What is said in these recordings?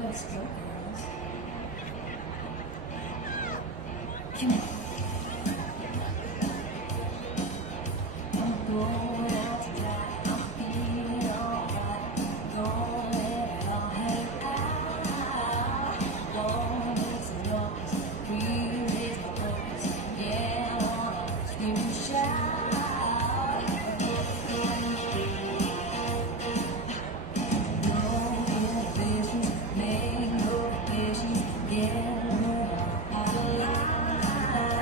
Let's go, girls. Come on. I'm going out tonight. I'm feeling alright. Gonna let it all hang out. Gonna make some noise. Raise my voice. Yeah, I wanna scream and shout. Make no visions, get out of line.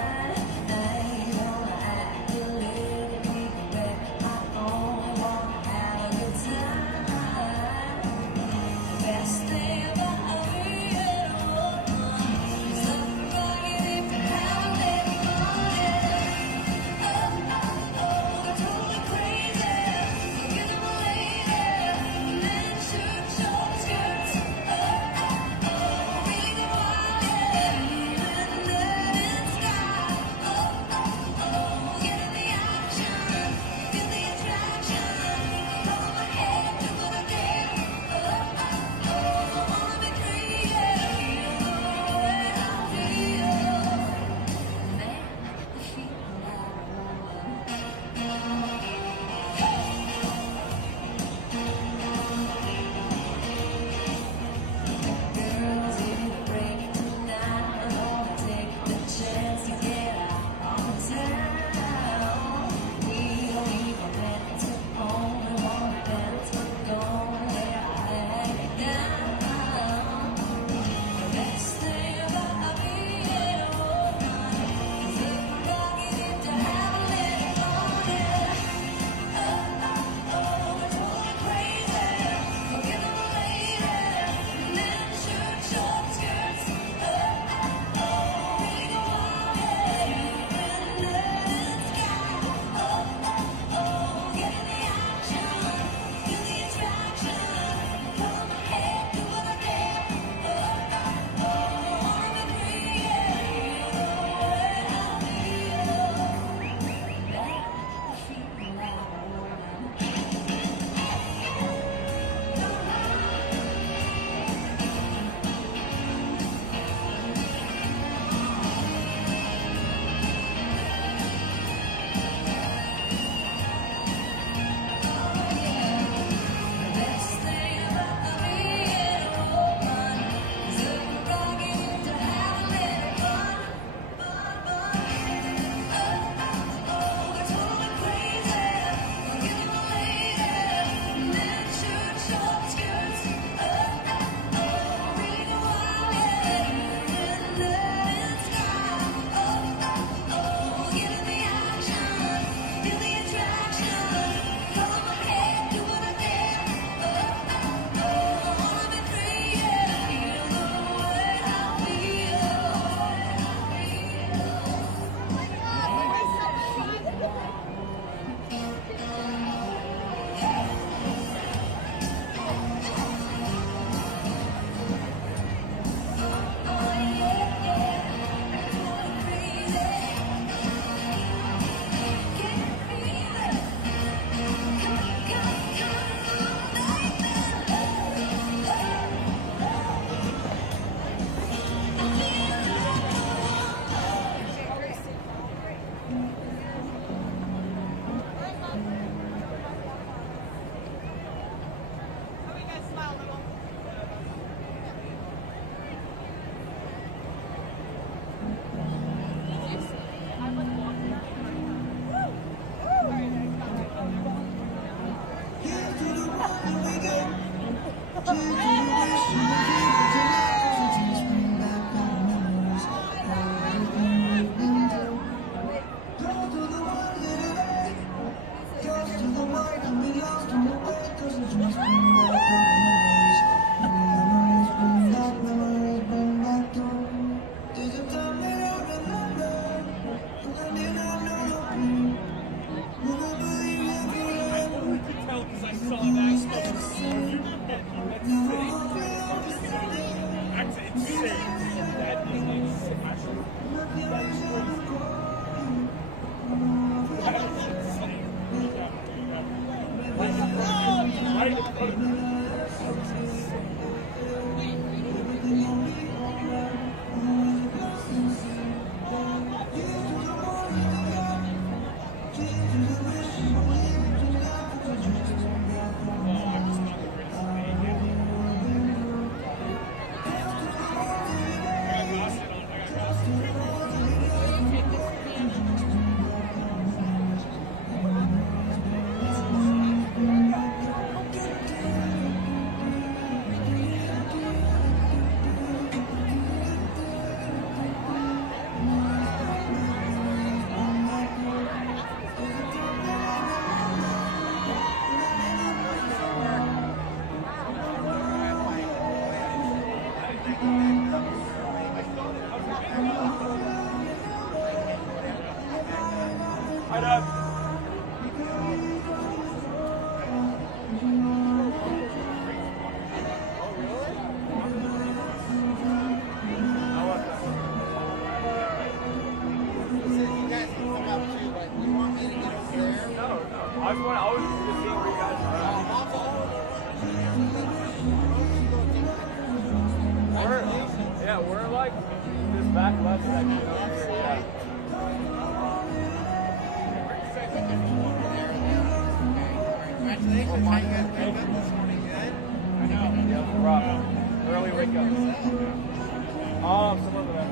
like this back left section over here. Yeah. Congratulations, how you guys wake up this morning? Good? I know. Yeah, it's rough. Early wake up. Some of that.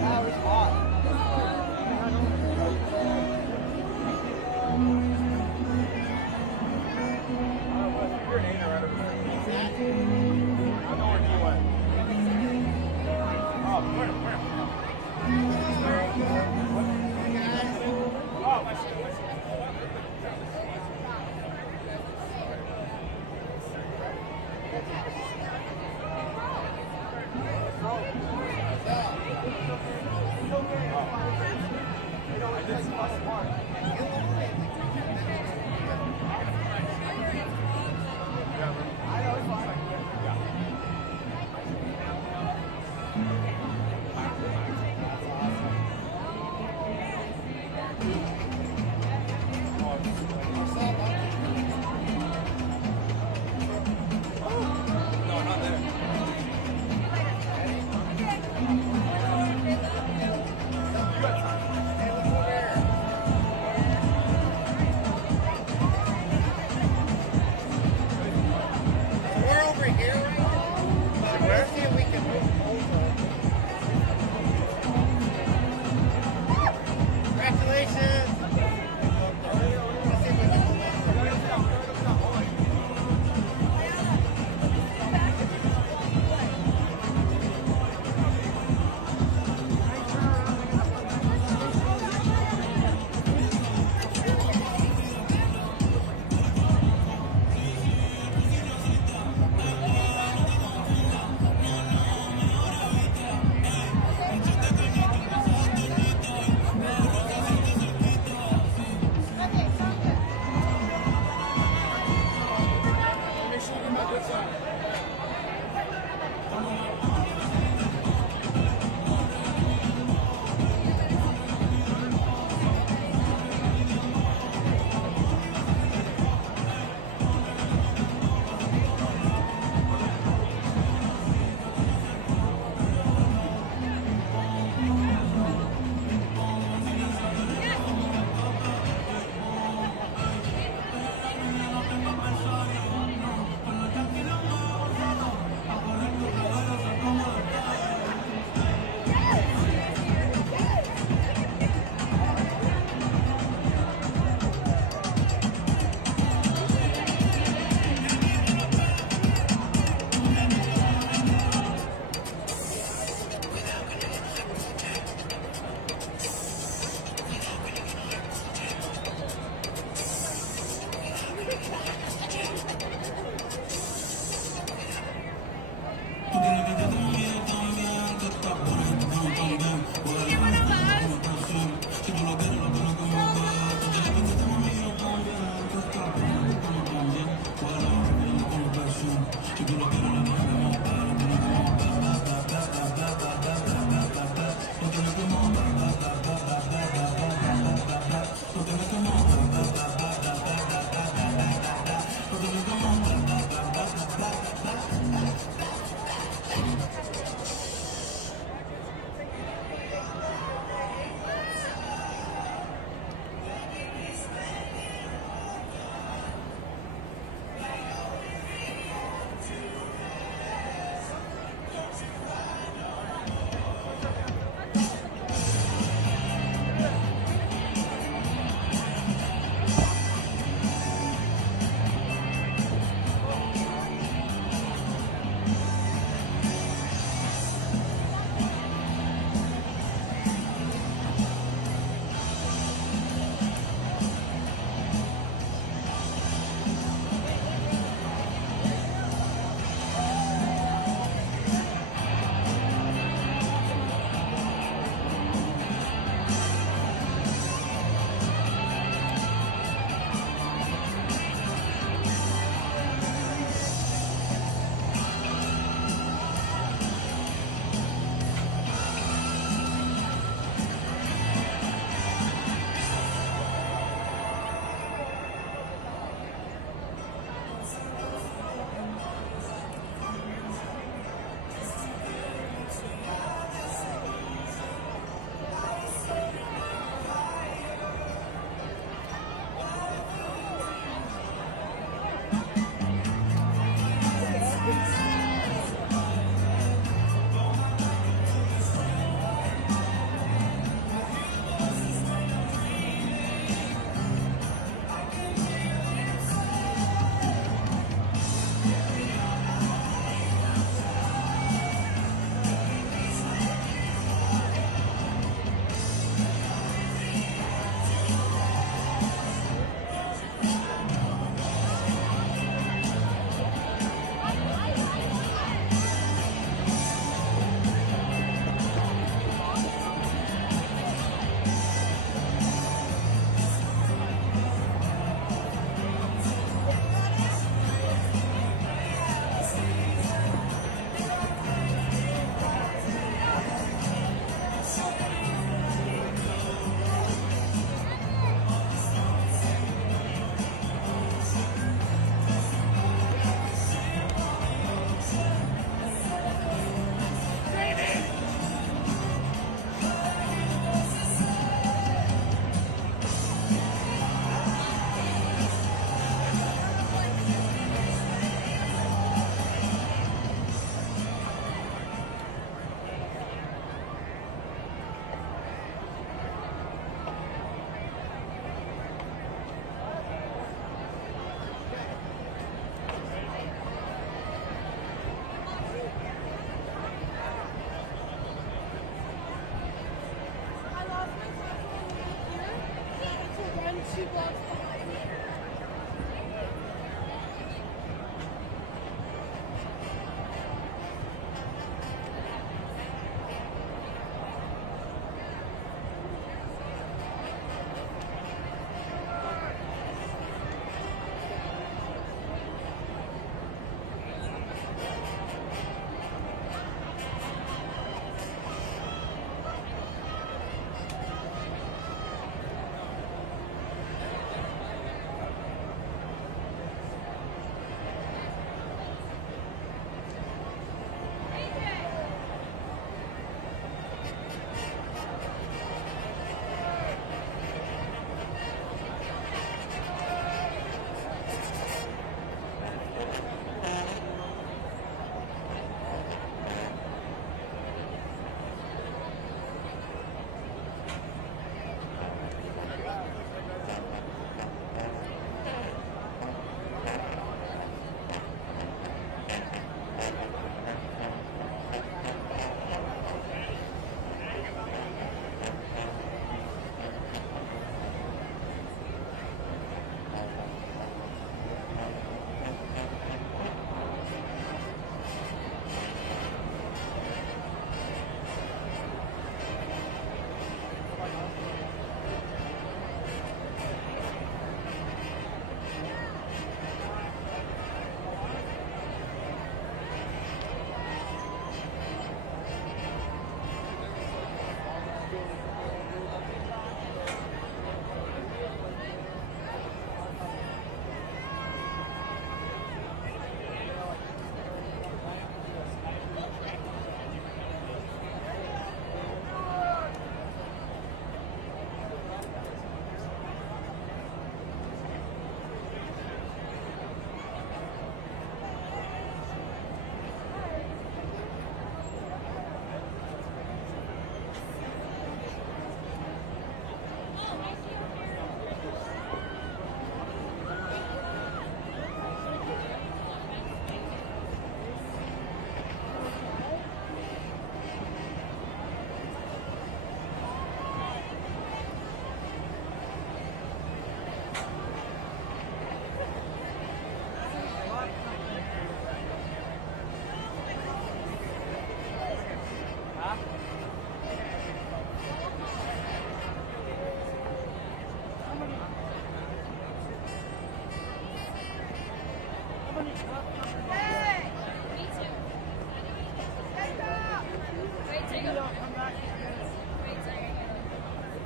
That was hot. You're an 8 right over there. I know where you went. Oh, where? Oh, I see. I did some last one. We're over here right now. Let's see if we can move over. Congratulations. Let's see if we can move over.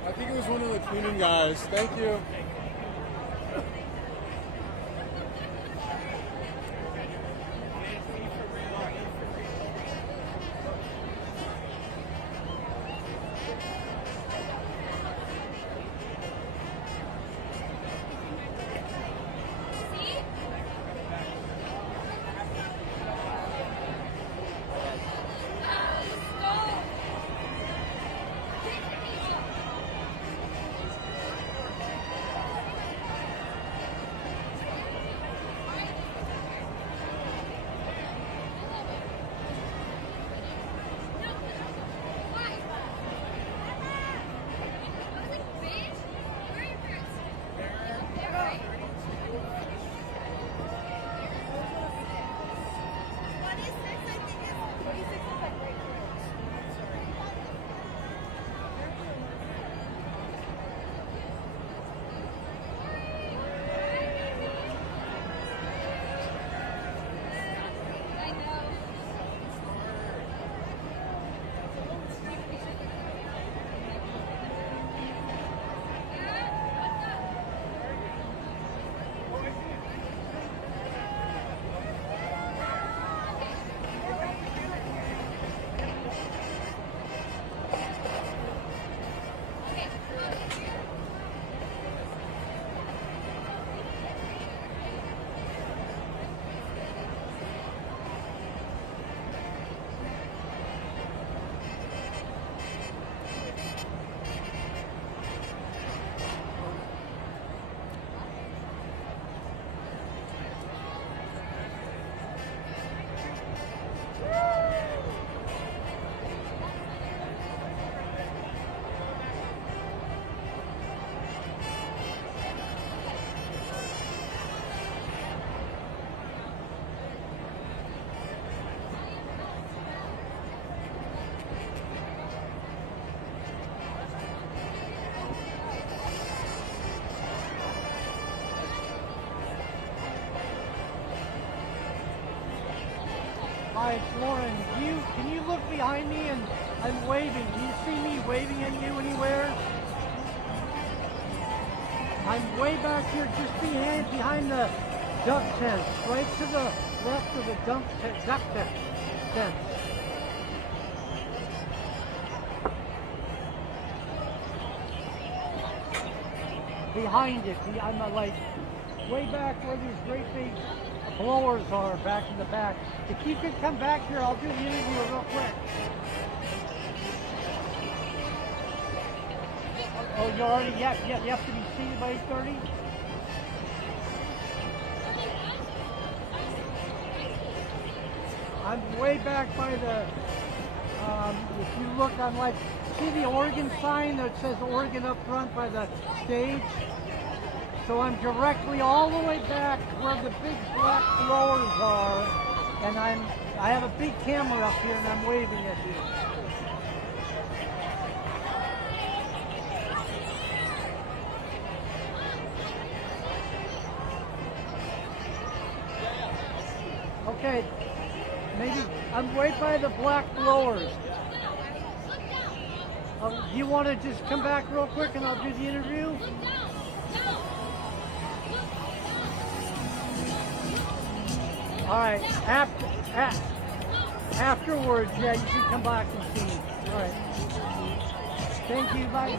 I think it was one of the cleaning guys. Thank you. Hi, it's Lauren. Can you look behind me and I'm waving? Do you see me waving at you anywhere? I'm way back here just behind the duck tent, right to the left of the duck tent. Behind it, I'm like way back where these great big blowers are back in the back. If you could come back here, I'll do the interview real quick. Oh, you already, you have to be seated by 8:30? I'm way back by the, if you look, I'm like, see the Oregon sign that says Oregon up front by the stage? So I'm directly all the way back where the big black blowers are, and I have a big camera up here and I'm waving at you. Okay, maybe I'm right by the black blowers. You want to just come back real quick and I'll do the interview? All right, afterwards, yeah, you can come back and see me. All right. Thank you, bye.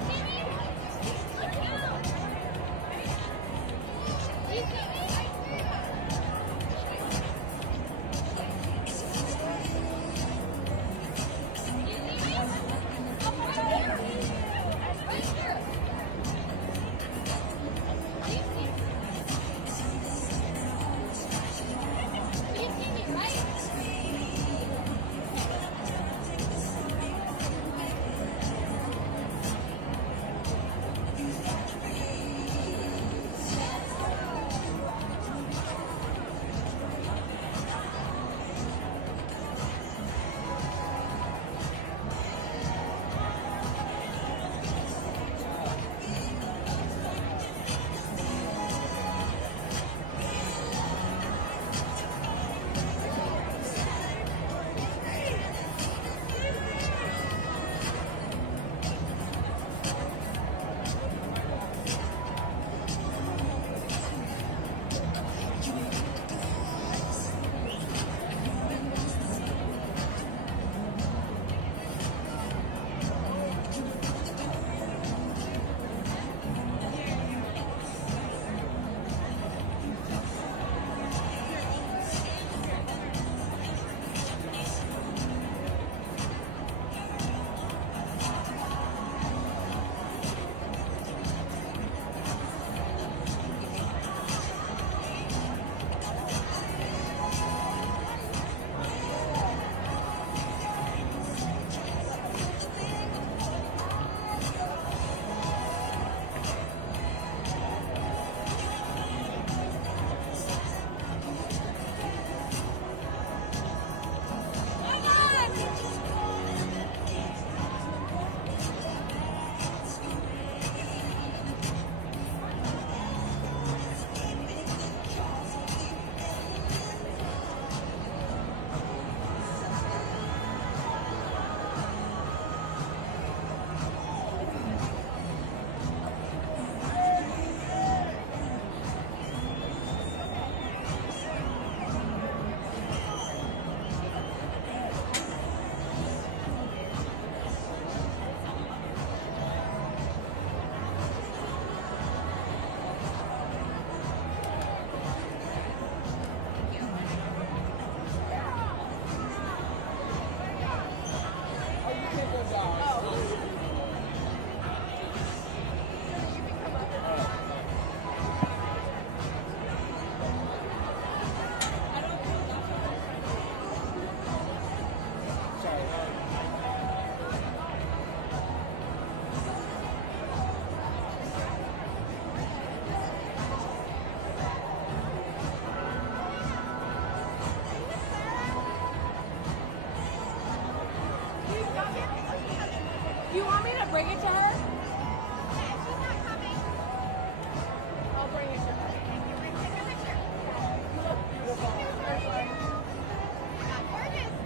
Do you want me to bring it to her? She's not coming. I'll bring it to her. Can you bring it to her? You look beautiful. Gorgeous.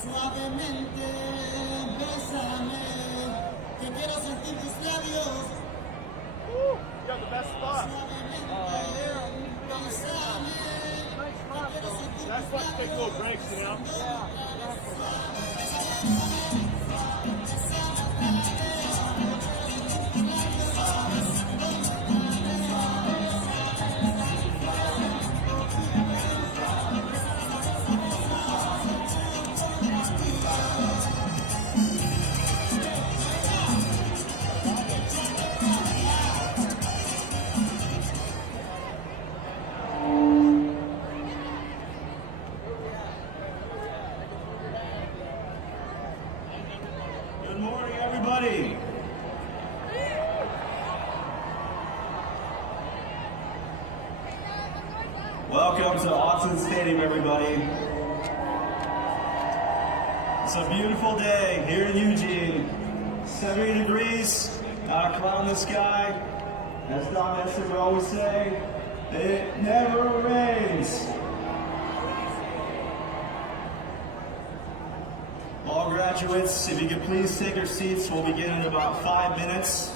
Suavemente, bésame, que quiero sentir tus labios. You got the best spot. That's why you take little breaks, you know? Good morning, everybody. Welcome to Autzen Stadium, everybody. It's a beautiful day here in Eugene. 70 degrees, not a cloud in the sky. As Don Esther would always say, it never rains. All graduates, if you could please take your seats, we'll begin in about 5 minutes.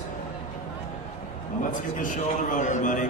Well, let's get the show on the road, everybody.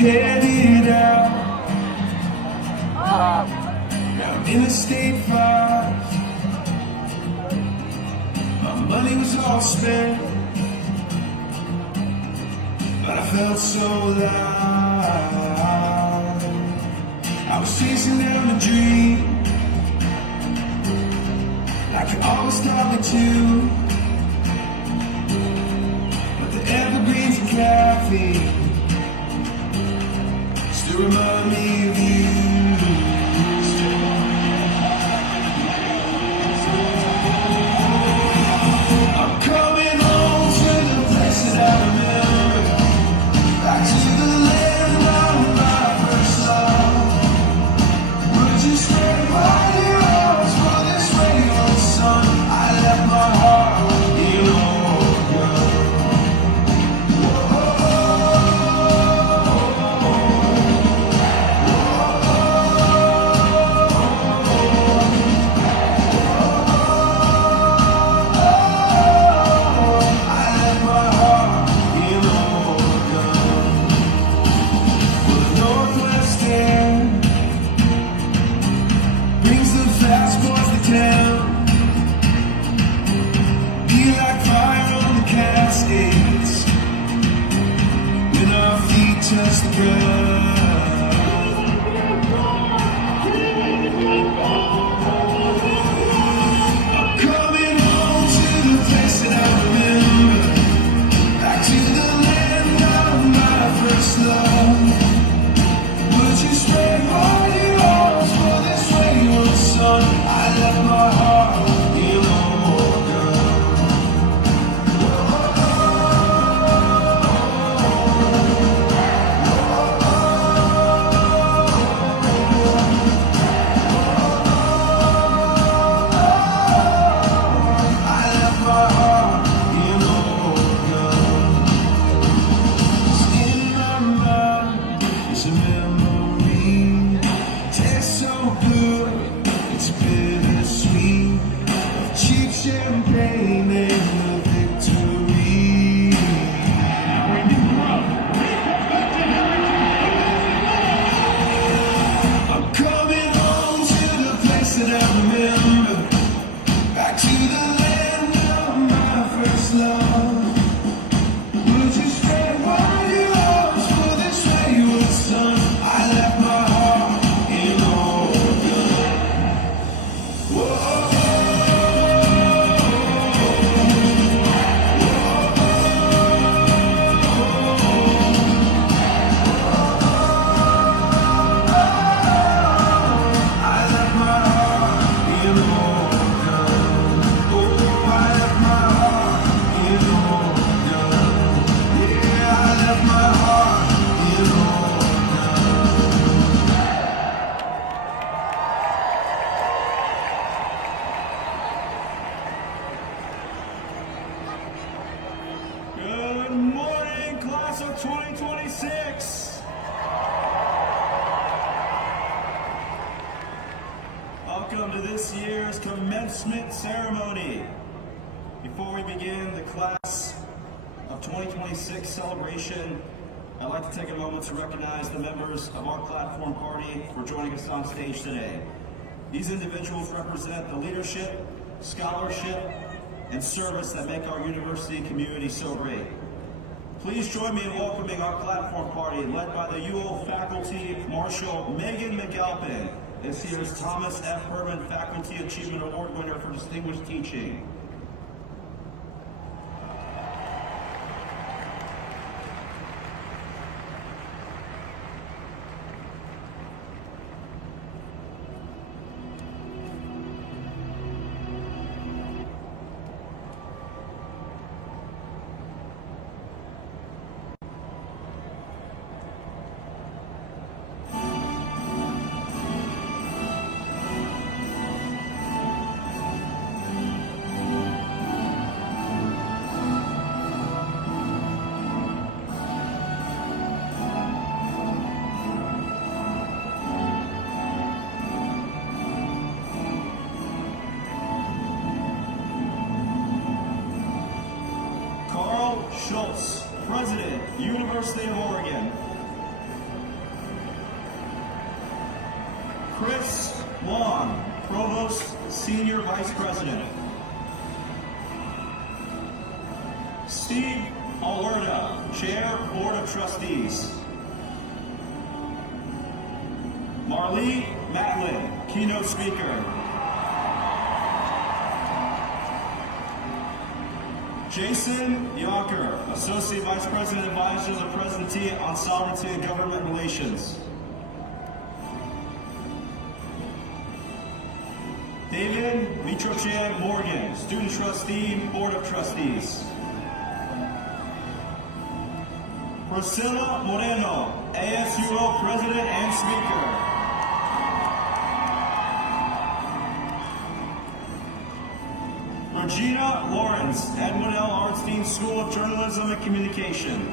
headed out down Interstate 5. My money was all spent, but I felt so alive. I was chasing down a dream, like you always taught me to. But the evergreens and caffeine still remind me of you. I'm coming home to the place that I remember, back to the land of my first love. Would you stay by your arms for this radio sun? I left my heart in Oregon. Touch the ground. I'm coming home to the place that I remember, back to the land of my first love. Would you spread all your arms for this wayward son? I left my heart in Oregon. Champagne and the victory. I'm coming home to the place that I remember, back to the land of my first love. Would you spread wide your arms for this wayward son? I left my heart in Oregon. Whoa. Good morning, class of 2026. Welcome to this year's commencement ceremony. Before we begin the class of 2026 celebration, I'd like to take a moment to recognize the members of our platform party for joining us on stage today. These individuals represent the leadership, scholarship, and service that make our university community so great. Please join me in welcoming our platform party led by the UO faculty Marshal Megan McAlpin, this year's Thomas F. Herman Faculty Achievement Award winner for distinguished teaching. Schultz, President, University of Oregon. Chris Long, Provost, Senior Vice President. Steve Alerta, Chair, Board of Trustees. Marlee Matlin, Keynote Speaker. Jason Yonker, Associate Vice President Advisor to the Presidency on Sovereignty and Government Relations. David Mitrochan Morgan, Student Trustee, Board of Trustees. Priscilla Moreno, ASUO President and Speaker. Regina Lawrence, Edwin L. Arnstein School of Journalism and Communication.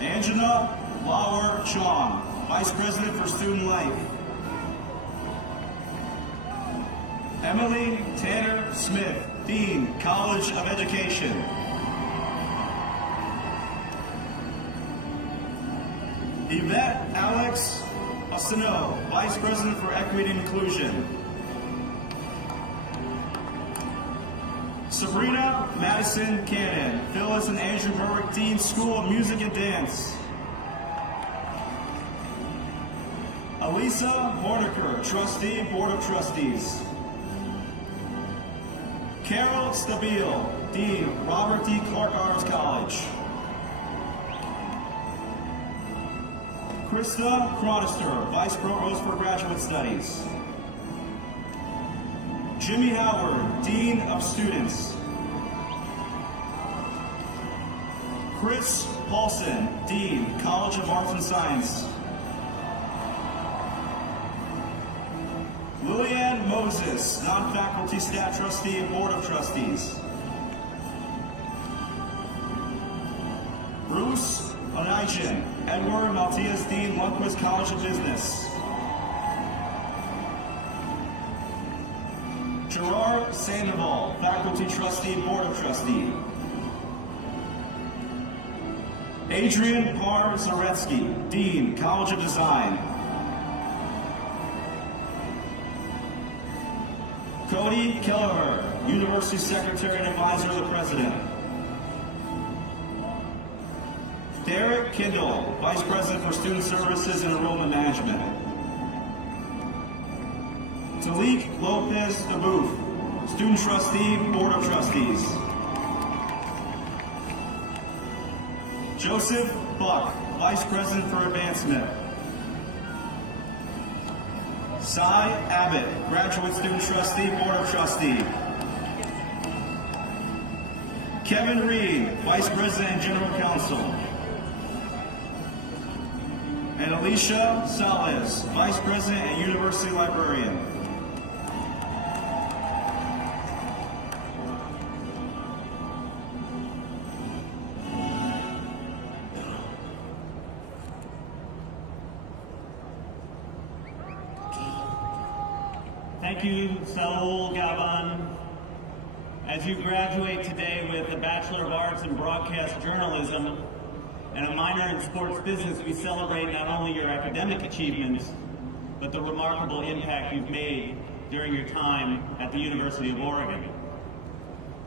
Angela Lauer Chong, Vice President for Student Life. Emily Tanner Smith, Dean, College of Education. Yvette Alex Ostino, Vice President for Equity and Inclusion. Sabrina Madison Cannon, Phyllis and Andrew Berwick, Dean, School of Music and Dance. Elisa Morniker, Trustee, Board of Trustees. Carol Stabile, Dean, Robert D. Clark Arts College. Krista Chronister, Vice Provost for Graduate Studies. Jimmy Howard, Dean of Students. Chris Paulson, Dean, College of Arts and Science. Lillian Moses, Non-Faculty Staff Trustee and Board of Trustees. Bruce Onaichen, Edward Maltias, Dean, Lundquist College of Business. Gerard Sandoval, Faculty Trustee, Board of Trustee. Adrian Parr Zaretsky, Dean, College of Design. Cody Kelleher, University Secretary and Advisor of the President. Derek Kindle, Vice President for Student Services and Enrollment Management. Talik Lopez DeBoof, Student Trustee, Board of Trustees. Joseph Buck, Vice President for Advancement. Cy Abbott, Graduate Student Trustee, Board of Trustee. Kevin Reed, Vice President and General Counsel. And Alicia Salas, Vice President and University Librarian. Thank you, Saul Gavan. As you graduate today with a Bachelor of Arts in Broadcast Journalism and a minor in Sports Business, we celebrate not only your academic achievements, but the remarkable impact you've made during your time at the University of Oregon.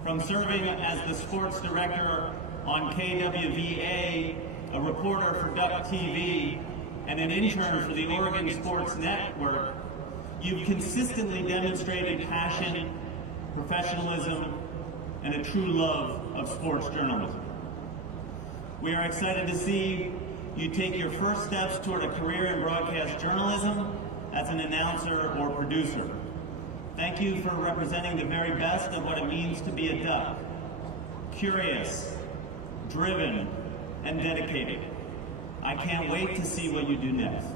From serving as the sports director on KWVA, a reporter for Duck TV, and an intern for the Oregon Sports Network, you've consistently demonstrated passion, professionalism, and a true love of sports journalism. We are excited to see you take your first steps toward a career in broadcast journalism as an announcer or producer. Thank you for representing the very best of what it means to be a Duck. Curious, driven, and dedicated. I can't wait to see what you do next.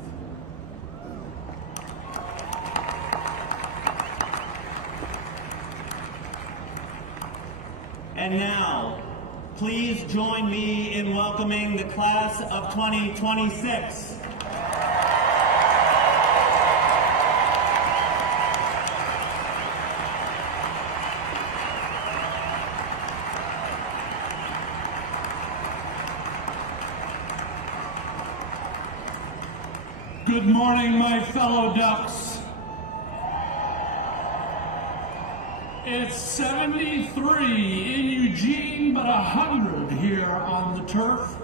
And now, please join me in welcoming the class of 2026. Good morning, my fellow Ducks. It's 73 in Eugene, but 100 here on the turf.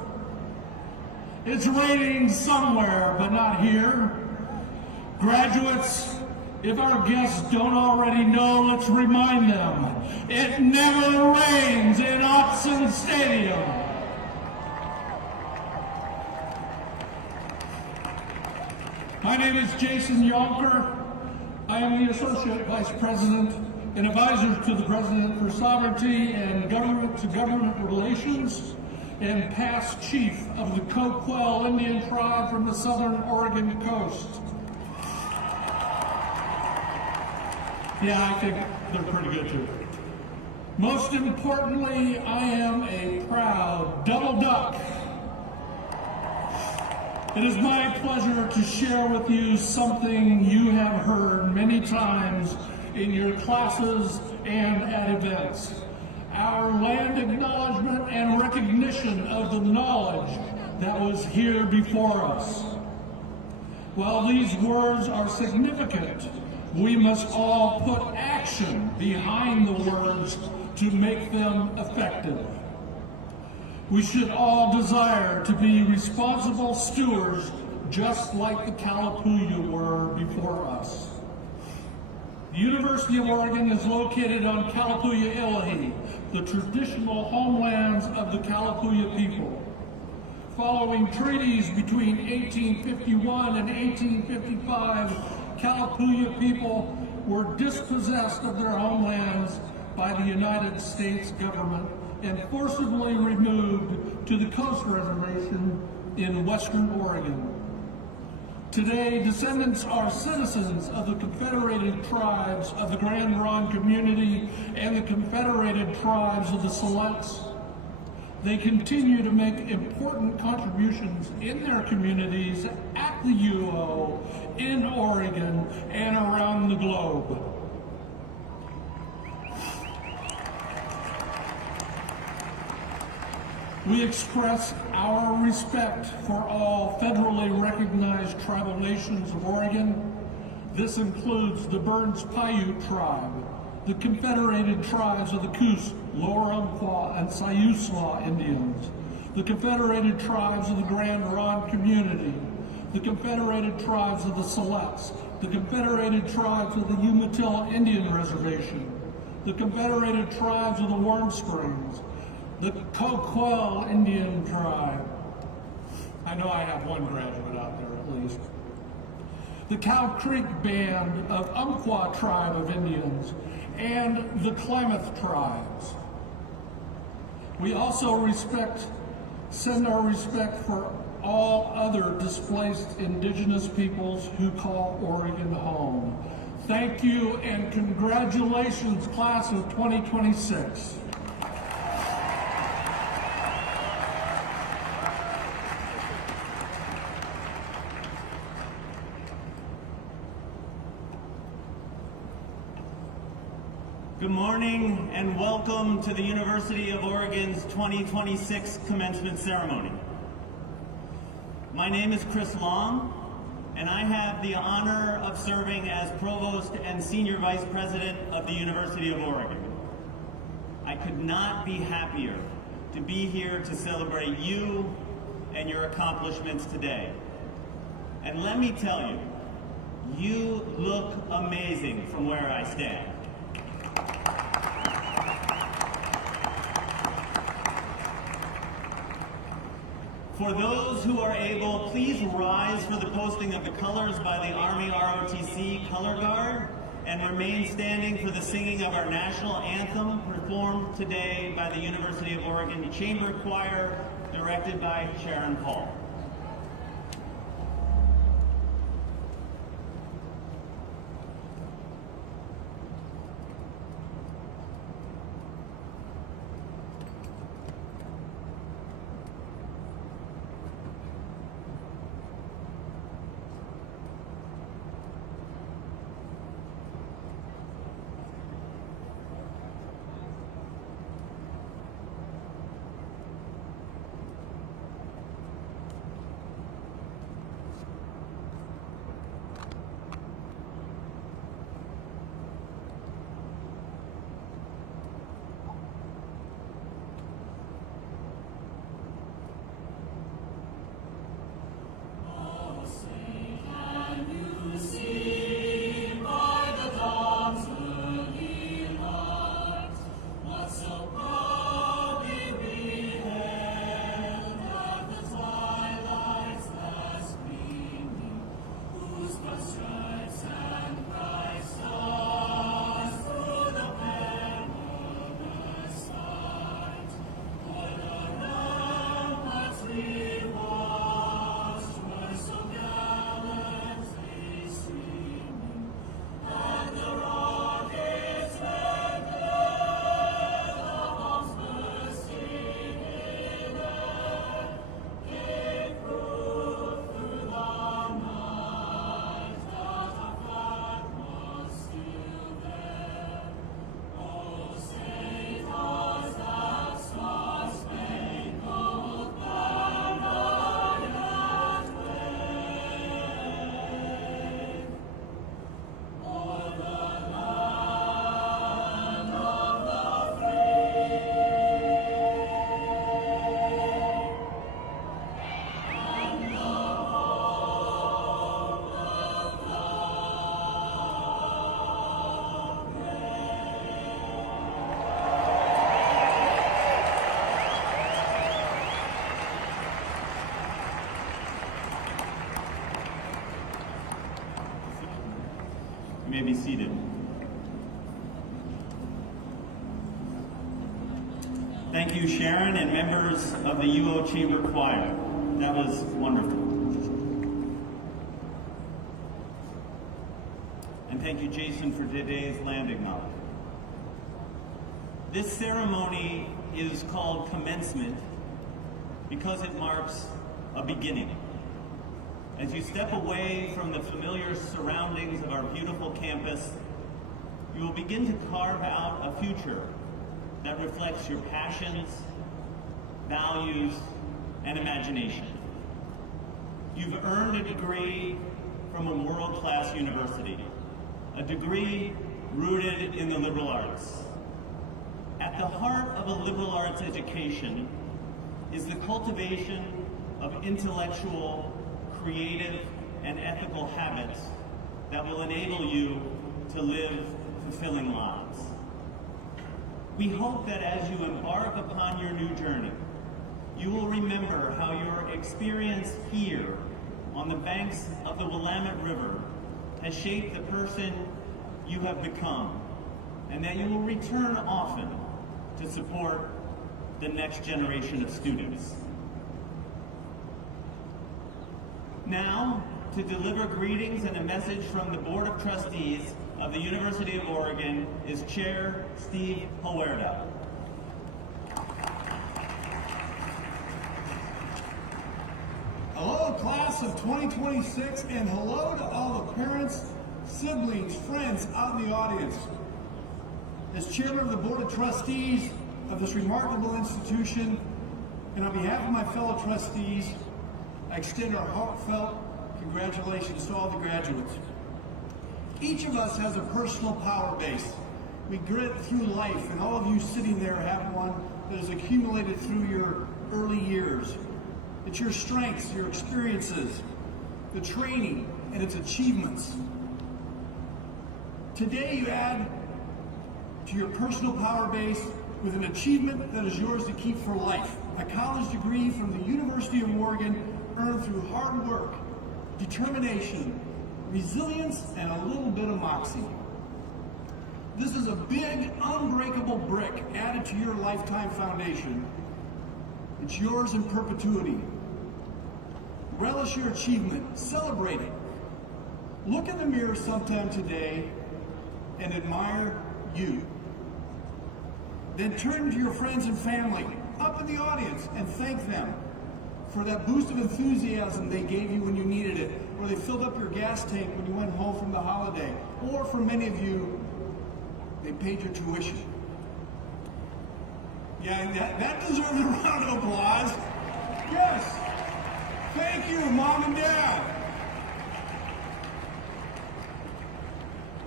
It's raining somewhere, but not here. Graduates, if our guests don't already know, let's remind them. It never rains in Autzen Stadium. My name is Jason Yonker. I am the Associate Vice President and Advisor to the President for Sovereignty and Government-to-Government Relations and past Chief of the KVAL Indian Tribe from the Southern Oregon coast. Yeah, I think they're pretty good too. Most importantly, I am a proud double duck. It is my pleasure to share with you something you have heard many times in your classes and at events. Our land acknowledgement and recognition of the knowledge that was here before us. While these words are significant, we must all put action behind the words to make them effective. We should all desire to be responsible stewards just like the Kalapuya were before us. The University of Oregon is located on Kalapuya Ilahi, the traditional homelands of the Kalapuya people. Following treaties between 1851 and 1855, Kalapuya people were dispossessed of their homelands by the United States government and forcibly removed to the Coast Reservation in Western Oregon. Today, descendants are citizens of the Confederated Tribes of the Grand Ronde Community and the Confederated Tribes of the Siletz. They continue to make important contributions in their communities at the UO, in Oregon, and around the globe. We express our respect for all federally recognized tribal nations of Oregon. This includes the Burns Paiute Tribe, the Confederated Tribes of the Coos, Lower Umpqua, and Siuslaw Indians, the Confederated Tribes of the Grand Ronde Community, the Confederated Tribes of the Siletz, the Confederated Tribes of the Umatilla Indian Reservation, the Confederated Tribes of the Warm Springs, the KVAL Indian Tribe. I know I have one graduate out there at least. The Cow Creek Band of Umpqua Tribe of Indians, and the Klamath Tribes. We also send our respect for all other displaced indigenous peoples who call Oregon home. Thank you and congratulations, class of 2026. Good morning and welcome to the University of Oregon's 2026 commencement ceremony. My name is Chris Long, and I have the honor of serving as Provost and Senior Vice President of the University of Oregon. I could not be happier to be here to celebrate you and your accomplishments today. And let me tell you, you look amazing from where I stand. For those who are able, please rise for the posting of the colors by the Army ROTC Color Guard and remain standing for the singing of our national anthem performed today by the University of Oregon Chamber Choir, directed by Sharon Paul. You may be seated. Thank you, Sharon, and members of the UO Chamber Choir. That was wonderful. And thank you, Jason, for today's land acknowledgement. This ceremony is called Commencement because it marks a beginning. As you step away from the familiar surroundings of our beautiful campus, you will begin to carve out a future that reflects your passions, values, and imagination. You've earned a degree from a world-class university, a degree rooted in the liberal arts. At the heart of a liberal arts education is the cultivation of intellectual, creative, and ethical habits that will enable you to live fulfilling lives. We hope that as you embark upon your new journey, you will remember how your experience here on the banks of the Willamette River has shaped the person you have become, and that you will return often to support the next generation of students. Now, to deliver greetings and a message from the Board of Trustees of the University of Oregon is Chair Steve Huerta. Hello, class of 2026, and hello to all the parents, siblings, friends out in the audience. As chairman of the Board of Trustees of this remarkable institution, and on behalf of my fellow trustees, I extend our heartfelt congratulations to all the graduates. Each of us has a personal power base. We grit through life, and all of you sitting there have one that has accumulated through your early years. It's your strengths, your experiences, the training, and its achievements. Today you add to your personal power base with an achievement that is yours to keep for life. A college degree from the University of Oregon earned through hard work, determination, resilience, and a little bit of moxie. This is a big, unbreakable brick added to your lifetime foundation. It's yours in perpetuity. Relish your achievement, celebrate it. Look in the mirror sometime today and admire you. Then turn to your friends and family up in the audience and thank them for that boost of enthusiasm they gave you when you needed it, or they filled up your gas tank when you went home from the holiday, or for many of you, they paid your tuition. Yeah, that deserves a round of applause. Yes. Thank you, Mom and Dad.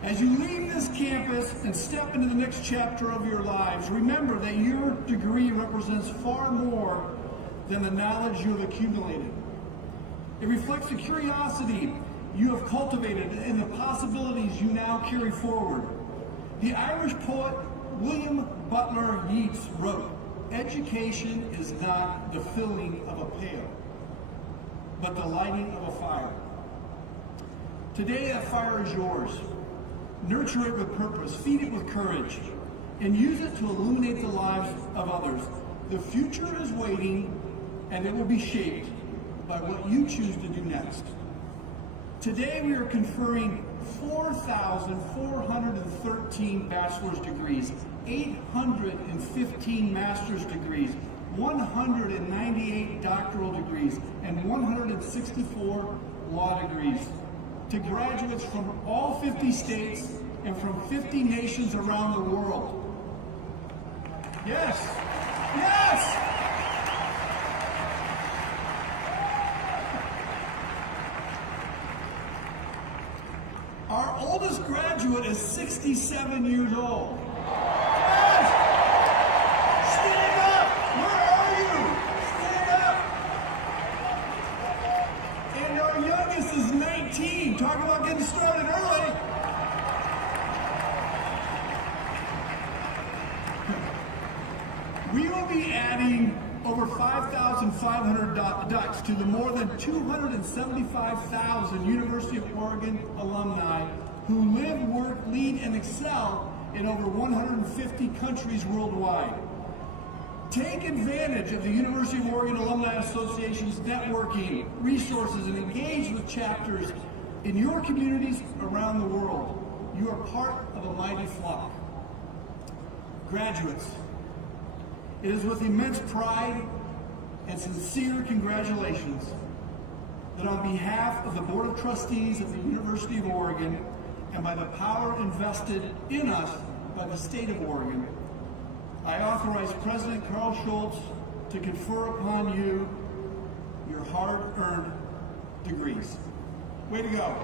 As you leave this campus and step into the next chapter of your lives, remember that your degree represents far more than the knowledge you have accumulated. It reflects the curiosity you have cultivated and the possibilities you now carry forward. The Irish poet William Butler Yeats wrote, "Education is not the filling of a pail, but the lighting of a fire." Today that fire is yours. Nurture it with purpose, feed it with courage, and use it to illuminate the lives of others. The future is waiting, and it will be shaped by what you choose to do next. Today we are conferring 4,413 bachelor's degrees, 815 master's degrees, 198 doctoral degrees, and 164 law degrees to graduates from all 50 states and from 50 nations around the world. Yes, yes! Our oldest graduate is 67 years old. Yes! Stand up! Where are you? Stand up! And our youngest is 19. Talk about getting started early. We will be adding over 5,500 ducks to the more than 275,000 University of Oregon alumni who live, work, lead, and excel in over 150 countries worldwide. Take advantage of the University of Oregon Alumni Association's networking, resources, and engage with chapters in your communities around the world. You are part of a mighty flock. Graduates, it is with immense pride and sincere congratulations that on behalf of the Board of Trustees of the University of Oregon and by the power invested in us by the state of Oregon, I authorize President Carl Schultz to confer upon you your hard-earned degrees. Way to go.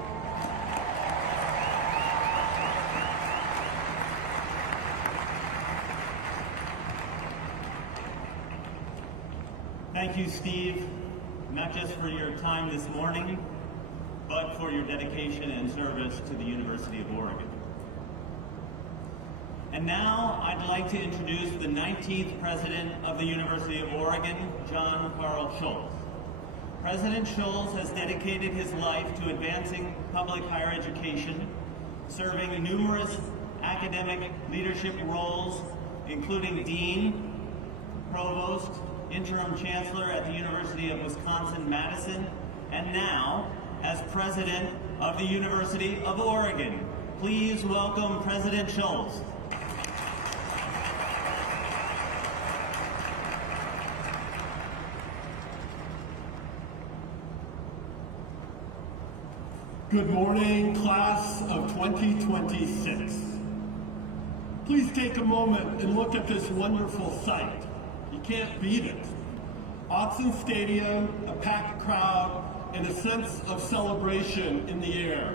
Thank you, Steve, not just for your time this morning, but for your dedication and service to the University of Oregon. And now I'd like to introduce the 19th President of the University of Oregon, John Carl Schultz. President Schultz has dedicated his life to advancing public higher education, serving numerous academic leadership roles, including Dean, Provost, Interim Chancellor at the University of Wisconsin-Madison, and now as President of the University of Oregon. Please welcome President Schultz. Good morning, class of 2026. Please take a moment and look at this wonderful sight. You can't beat it. Autzen Stadium, a packed crowd, and a sense of celebration in the air.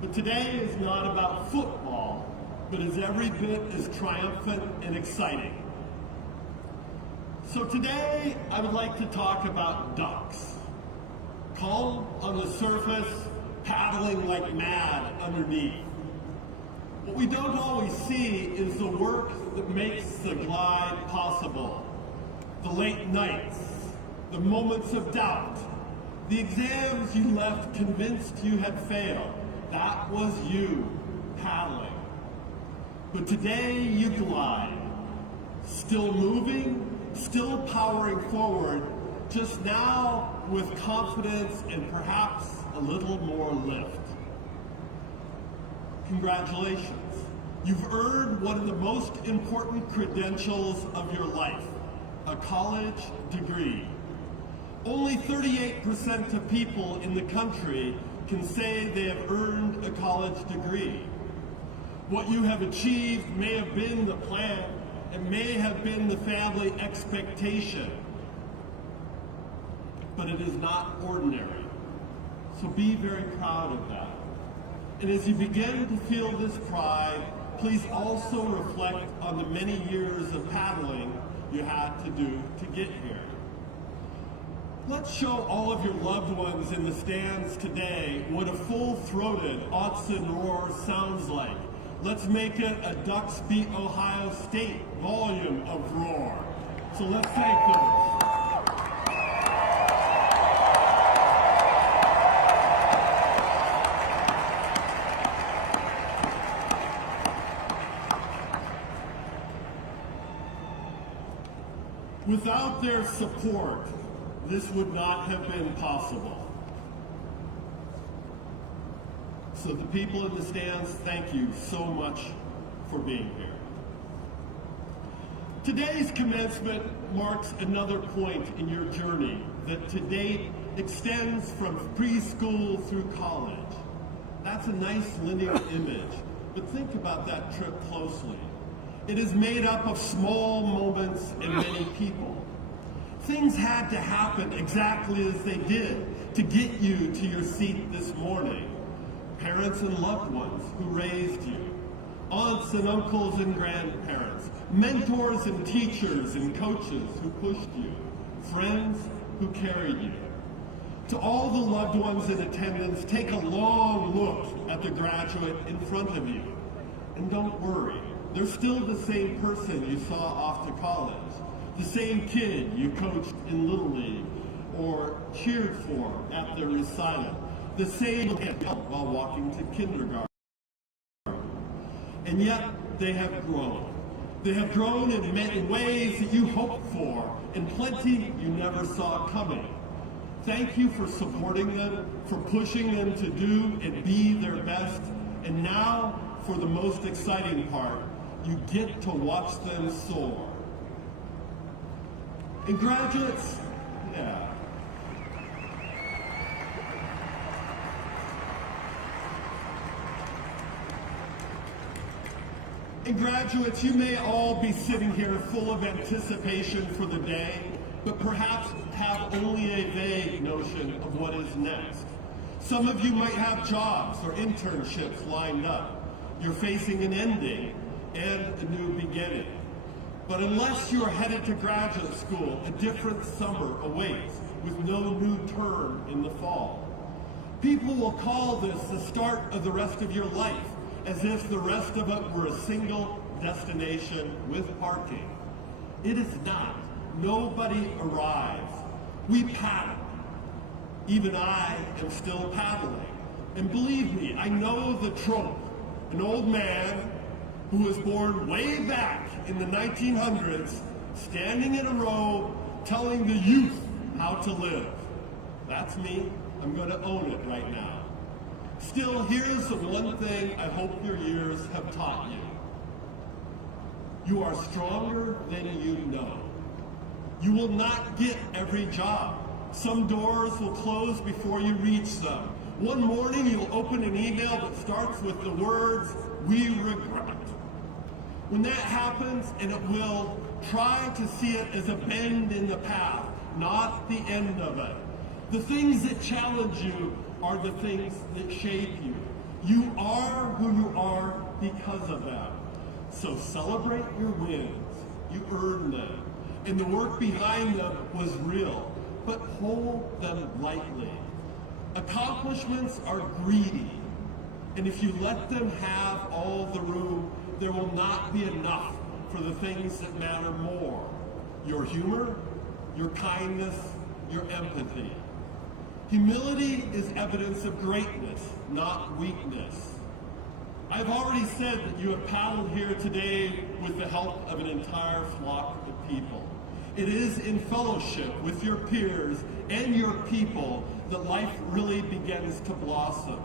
But today is not about football, but is every bit as triumphant and exciting. So today, I would like to talk about ducks. Calm on the surface, paddling like mad underneath. What we don't always see is the work that makes the glide possible. The late nights, the moments of doubt, the exams you left convinced you had failed. That was you paddling. But today you glide, still moving, still powering forward, just now with confidence and perhaps a little more lift. Congratulations. You've earned one of the most important credentials of your life, a college degree. Only 38% of people in the country can say they have earned a college degree. What you have achieved may have been the plan and may have been the family expectation, but it is not ordinary. So be very proud of that. And as you begin to feel this pride, please also reflect on the many years of paddling you had to do to get here. Let's show all of your loved ones in the stands today what a full-throated Autzen roar sounds like. Let's make it a Ducks Beat Ohio State volume of roar. So let's thank them. Without their support, this would not have been possible. So the people in the stands, thank you so much for being here. Today's commencement marks another point in your journey that to date extends from preschool through college. That's a nice linear image, but think about that trip closely. It is made up of small moments and many people. Things had to happen exactly as they did to get you to your seat this morning. Parents and loved ones who raised you, aunts and uncles and grandparents, mentors and teachers and coaches who pushed you, friends who carried you. To all the loved ones in attendance, take a long look at the graduate in front of you. And don't worry, they're still the same person you saw off to college, the same kid you coached in Little League or cheered for at their recital, the same kid while walking to kindergarten. and yet they have grown. They have grown in many ways that you hoped for, and plenty you never saw coming. Thank you for supporting them, for pushing them to do and be their best, and now, for the most exciting part, you get to watch them soar. And graduates, yeah. And graduates, you may all be sitting here full of anticipation for the day, but perhaps have only a vague notion of what is next. Some of you might have jobs or internships lined up. You're facing an ending and a new beginning. But unless you're headed to graduate school, a different summer awaits with no new term in the fall. People will call this the start of the rest of your life, as if the rest of it were a single destination with parking. It is not. Nobody arrives. We paddle. Even I am still paddling. And believe me, I know the trope. An old man who was born way back in the 1900s, standing in a row, telling the youth how to live. That's me. I'm going to own it right now. Still, here's the one thing I hope your years have taught you. You are stronger than you know. You will not get every job. Some doors will close before you reach them. One morning you'll open an email that starts with the words, "We regret." When that happens, and it will, try to see it as a bend in the path, not the end of it. The things that challenge you are the things that shape you. You are who you are because of them. So celebrate your wins. You earned them. And the work behind them was real, but hold them lightly. Accomplishments are greedy, and if you let them have all the room, there will not be enough for the things that matter more. Your humor, your kindness, your empathy. Humility is evidence of greatness, not weakness. I've already said that you have paddled here today with the help of an entire flock of people. It is in fellowship with your peers and your people that life really begins to blossom.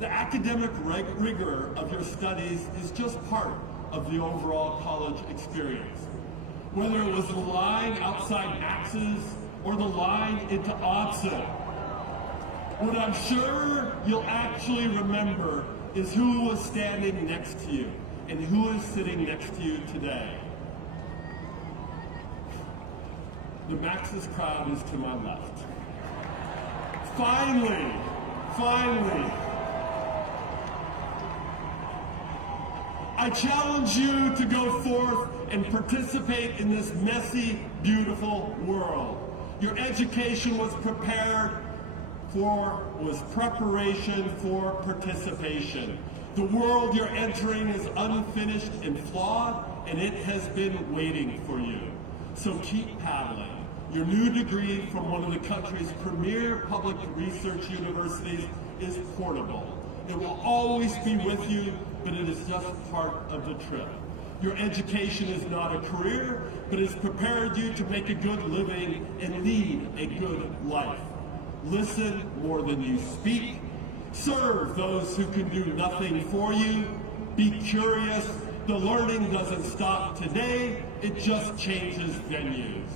The academic rigor of your studies is just part of the overall college experience. Whether it was the line outside Max's or the line into Autzen, what I'm sure you'll actually remember is who was standing next to you and who is sitting next to you today. The Max's crowd is to my left. Finally, I challenge you to go forth and participate in this messy, beautiful world. Your education was preparation for participation. The world you're entering is unfinished and flawed, and it has been waiting for you. So keep paddling. Your new degree from one of the country's premier public research universities is portable. It will always be with you, but it is just part of the trip. Your education is not a career, but has prepared you to make a good living and lead a good life. Listen more than you speak. Serve those who can do nothing for you. Be curious. The learning doesn't stop today, it just changes venues.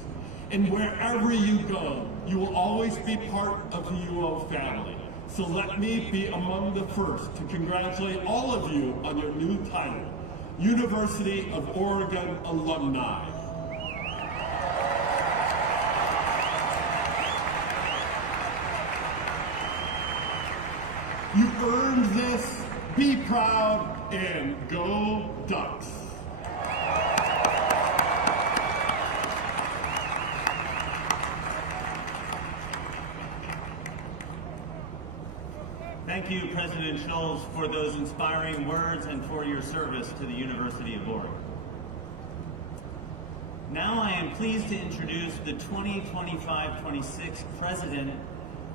And wherever you go, you will always be part of the UO family. So let me be among the first to congratulate all of you on your new title, University of Oregon Alumni. You earned this, be proud, and go Ducks. Thank you, President Schultz, for those inspiring words and for your service to the University of Oregon. Now I am pleased to introduce the 2025-26 President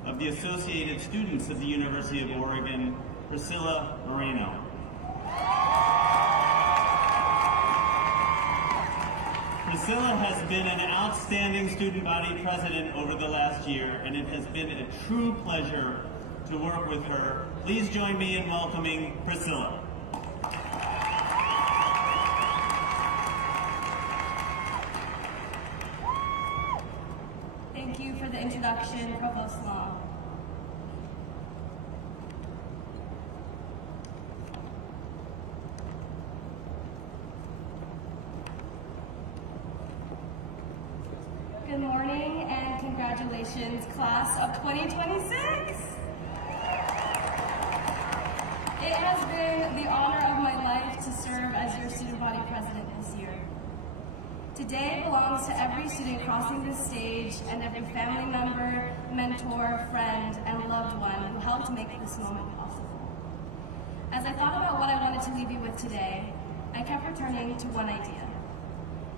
of the Associated Students of the University of Oregon, Priscilla Moreno. Priscilla has been an outstanding student body president over the last year, and it has been a true pleasure to work with her. Please join me in welcoming Priscilla. Thank you for the introduction, Provost Long. Good morning and congratulations, class of 2026. It has been the honor of my life to serve as your student body president this year. Today belongs to every student crossing this stage and every family member, mentor, friend, and loved one who helped make this moment possible. As I thought about what I wanted to leave you with today, I kept returning to one idea.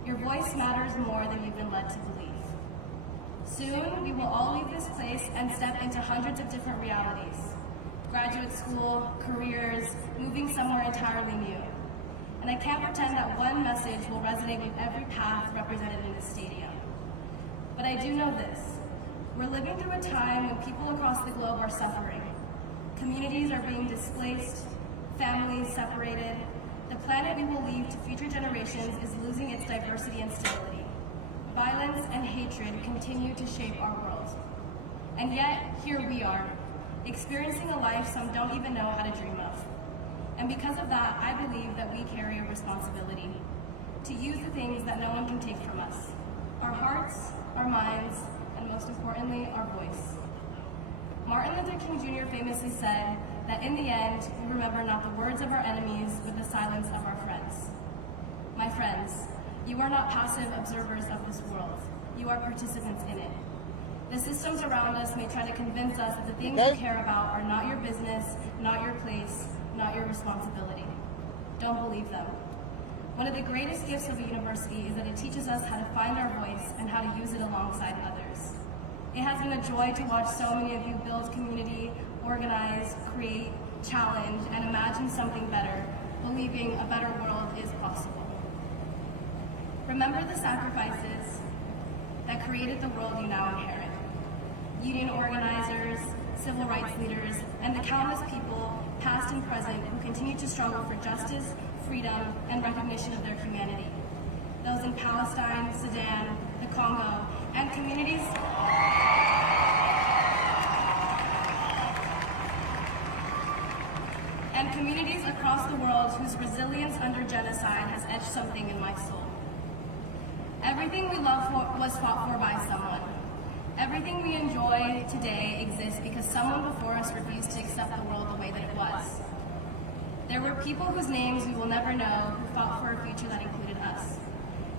Your voice matters more than you've been led to believe. Soon, we will all leave this place and step into hundreds of different realities. Graduate school, careers, moving somewhere entirely new. And I can't pretend that one message will resonate with every path represented in this stadium. But I do know this. We're living through a time when people across the globe are suffering. Communities are being displaced, families separated. The planet we will leave to future generations is losing its diversity and stability. Violence and hatred continue to shape our world. And yet, here we are, experiencing a life some don't even know how to dream of. And because of that, I believe that we carry a responsibility to use the things that no one can take from us. Our hearts, our minds, and most importantly, our voice. Martin Luther King Jr. famously said that in the end, we remember not the words of our enemies, but the silence of our friends. My friends, you are not passive observers of this world. You are participants in it. The systems around us may try to convince us that the things you care about are not your business, not your place, not your responsibility. Don't believe them. One of the greatest gifts of a university is that it teaches us how to find our voice and how to use it alongside others. It has been a joy to watch so many of you build community, organize, create, challenge, and imagine something better, believing a better world is possible. Remember the sacrifices that created the world you now inherit. Union organizers, civil rights leaders, and the countless people, past and present, who continue to struggle for justice, freedom, and recognition of their humanity. Those in Palestine, Sudan, the Congo, and communities across the world whose resilience under genocide has etched something in my soul. Everything we love was fought for by someone. Everything we enjoy today exists because someone before us refused to accept the world the way that it was. There were people whose names we will never know who fought for a future that included us.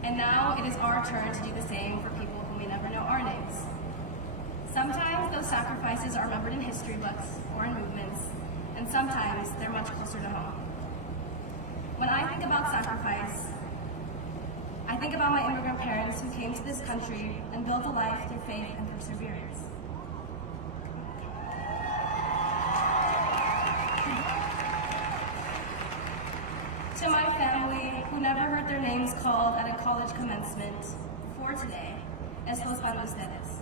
And now it is our turn to do the same for people who may never know our names. Sometimes those sacrifices are remembered in history books or in movements, and sometimes they're much closer to home. When I think about sacrifice, I think about my immigrant parents who came to this country and built a life through faith and perseverance. To my family, who never heard their names called at a college commencement, for today, estos para ustedes.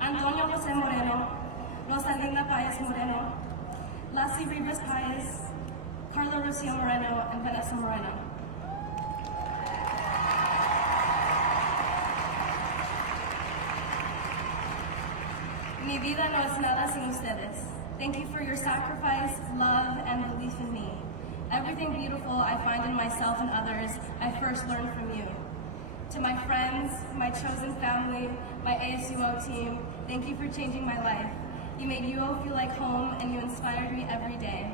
Antonio José Moreno, Rosalinda Paez Moreno, Lassie Rivas Paez, Carla Lucia Moreno, and Vanessa Moreno. Mi vida no es nada sin ustedes. Thank you for your sacrifice, love, and belief in me. Everything beautiful I find in myself and others, I first learned from you. To my friends, my chosen family, my ASUO team, thank you for changing my life. You made UO feel like home, and you inspired me every day.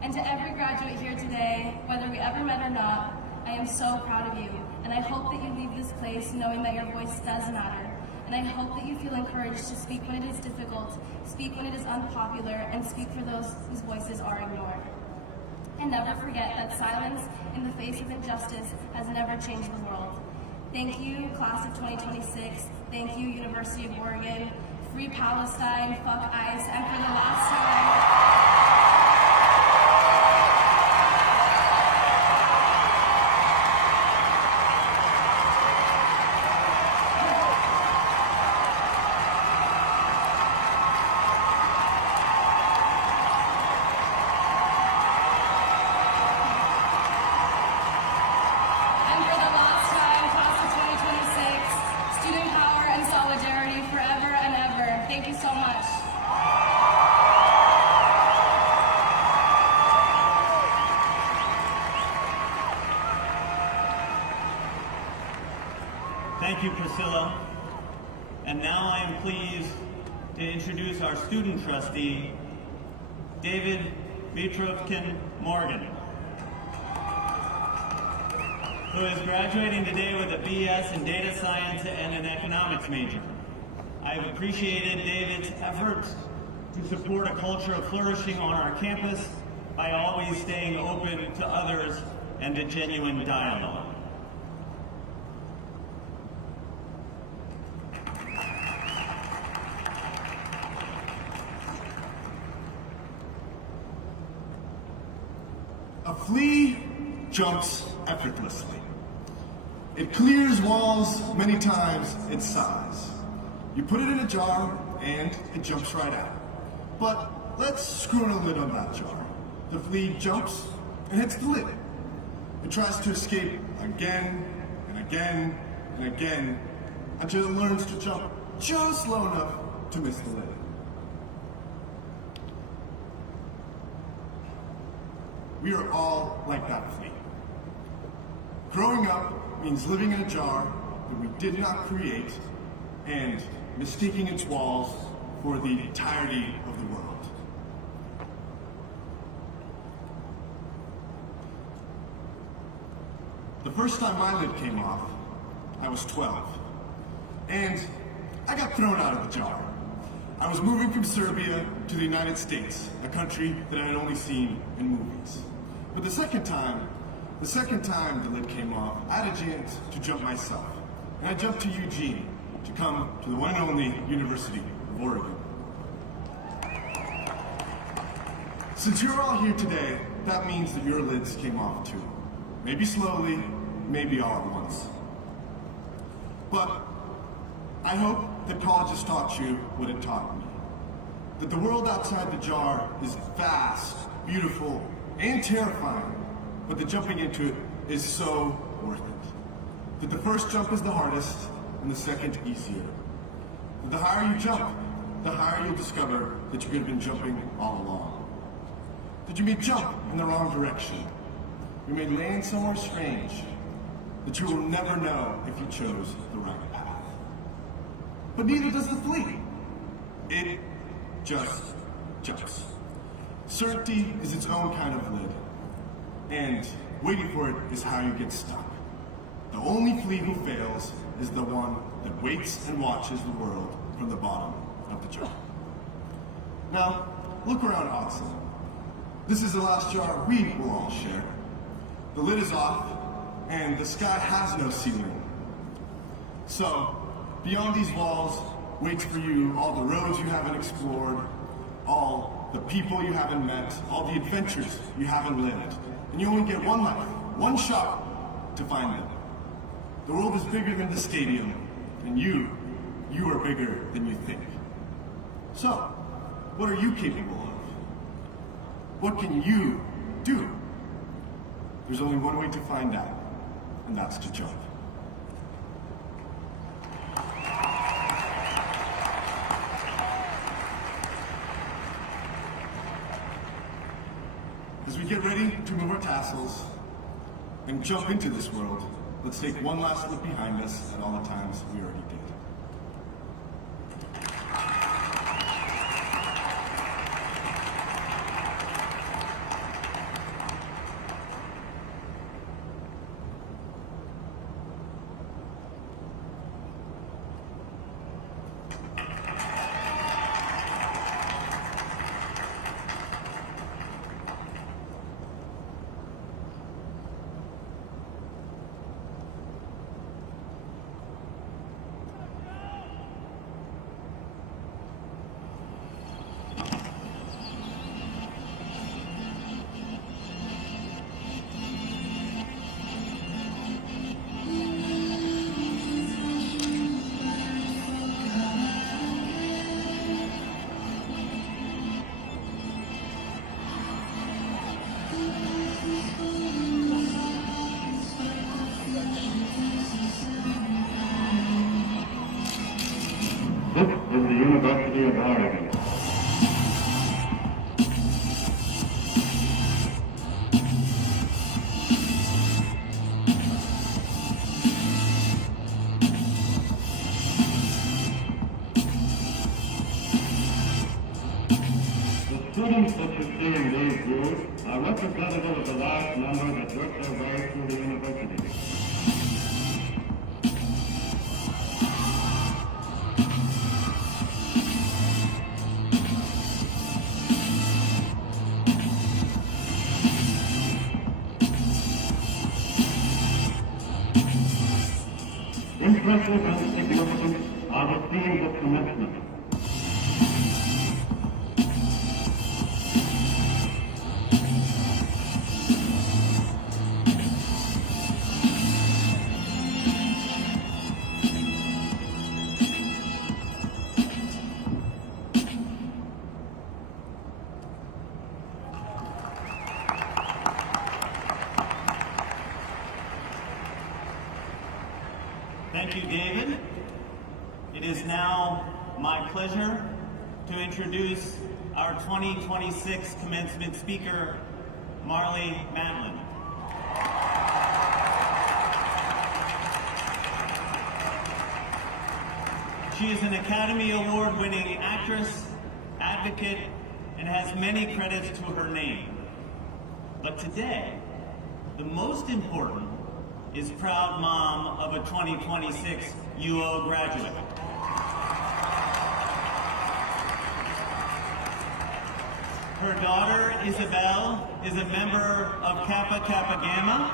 And to every graduate here today, whether we ever met or not, I am so proud of you, and I hope that you leave this place knowing that your voice does matter. And I hope that you feel encouraged to speak when it is difficult, speak when it is unpopular, and speak for those whose voices are ignored. And never forget that silence in the face of injustice has never changed the world. Thank you, class of 2026. Thank you, University of Oregon. Free Palestine, fuck ICE, and for the last time, Thank you, Priscilla. And now I am pleased to introduce our student trustee, David Vitrovkin Morgan, who is graduating today with a BS in data science and an economics major. I have appreciated David's efforts to support a culture of flourishing on our campus by always staying open to others and to genuine dialogue. A flea jumps effortlessly. It clears walls many times its size. You put it in a jar and it jumps right out. But let's screw in a lid on that jar. The flea jumps and hits the lid. It tries to escape again and again and again until it learns to jump just low enough to miss the lid. We are all like that flea. Growing up means living in a jar that we did not create and mistaking its walls for the entirety of the world. The first time my lid came off, I was 12, and I got thrown out of the jar. I was moving from Serbia to the United States, a country that I had only seen in movies. But the second time the lid came off, I had a chance to jump myself. And I jumped to Eugene to come to the one and only University of Oregon. Since you're all here today, that means that your lids came off too. Maybe slowly, maybe all at once. But I hope that college has taught you what it taught me. That the world outside the jar is vast, beautiful, and terrifying, but that jumping into it is so worth it. That the first jump is the hardest, and the second easier. That the higher you jump, the higher you'll discover that you could have been jumping all along. That you may jump in the wrong direction. You may land somewhere strange, that you will never know if you chose the right path. But neither does the flea. It just jumps. Certainty is its own kind of lid, and waiting for it is how you get stuck. The only flea who fails is the one that waits and watches the world from the bottom of the jar. Now, look around Autzen. This is the last jar we will all share. The lid is off, and the sky has no ceiling. So, beyond these walls waits for you all the roads you haven't explored, all the people you haven't met, all the adventures you haven't lived. And you only get one life, one shot to find them. The world is bigger than the stadium, and you are bigger than you think. So, what are you capable of? What can you do? There's only one way to find out, and that's to jump. As we get ready to move our tassels and jump into this world, let's take one last look behind us at all the times we already did. students that you see in these groups are representative of the large number that work their way through the university. Interested and significant are the themes of commencement. Thank you, David. It is now my pleasure to introduce our 2026 commencement speaker, Marley Matlin. She is an Academy Award-winning actress, advocate, and has many credits to her name. But today, the most important is proud mom of a 2026 UO graduate. Her daughter, Isabel, is a member of Kappa Kappa Gamma.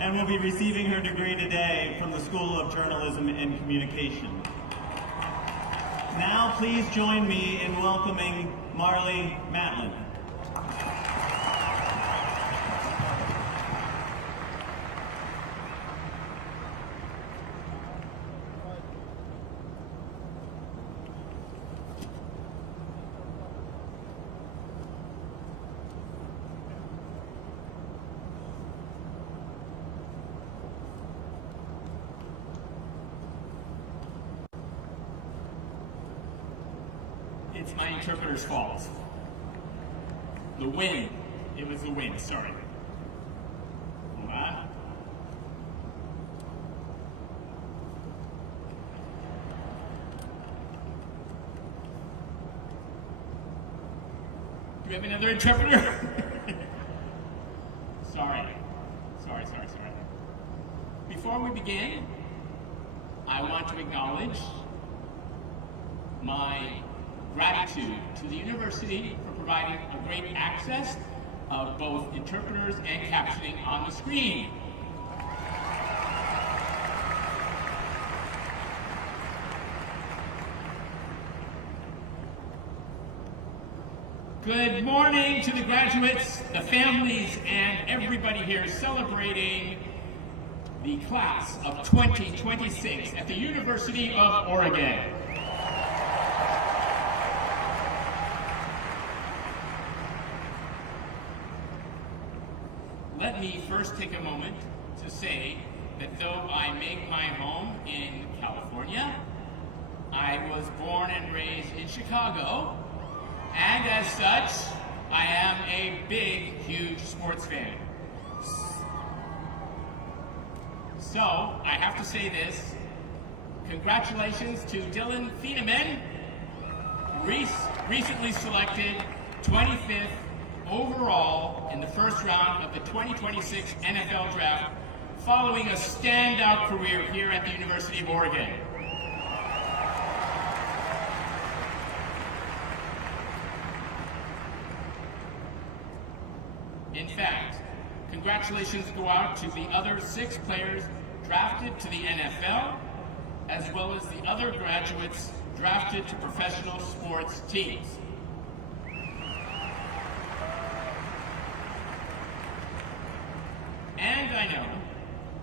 And will be receiving her degree today from the School of Journalism and Communication. Now please join me in welcoming Marley Matlin. It's my interpreter's fault. The wind. It was the wind, sorry. What? Do we have another interpreter? Sorry. Before we begin, I want to acknowledge my gratitude to the university for providing a great access of both interpreters and captioning on the screen. Good morning to the graduates, the families, and everybody here celebrating the class of 2026 at the University of Oregon. Let me first take a moment to say that though I make my home in California, I was born and raised in Chicago, and as such, I am a big, huge sports fan. So, I have to say this, congratulations to Dylan Thieneman, recently selected 25th overall in the first round of the 2026 NFL Draft, following a standout career here at the University of Oregon. In fact, congratulations go out to the other 6 players drafted to the NFL, as well as the other graduates drafted to professional sports teams. And I know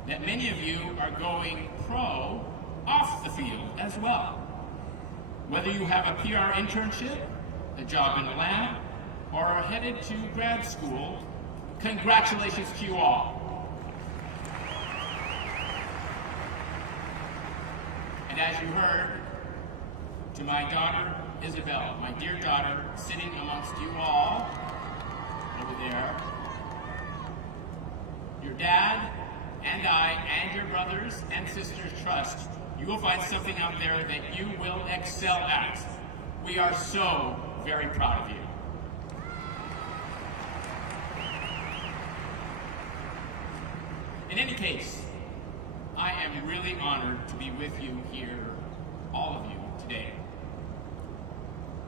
that many of you are going pro off the field as well. Whether you have a PR internship, a job in a lab, or are headed to grad school, congratulations to you all. And as you heard, to my daughter, Isabel, my dear daughter, sitting amongst you all over there, your dad and I and your brothers and sisters trust you will find something out there that you will excel at. We are so very proud of you. In any case, I am really honored to be with you here, all of you, today.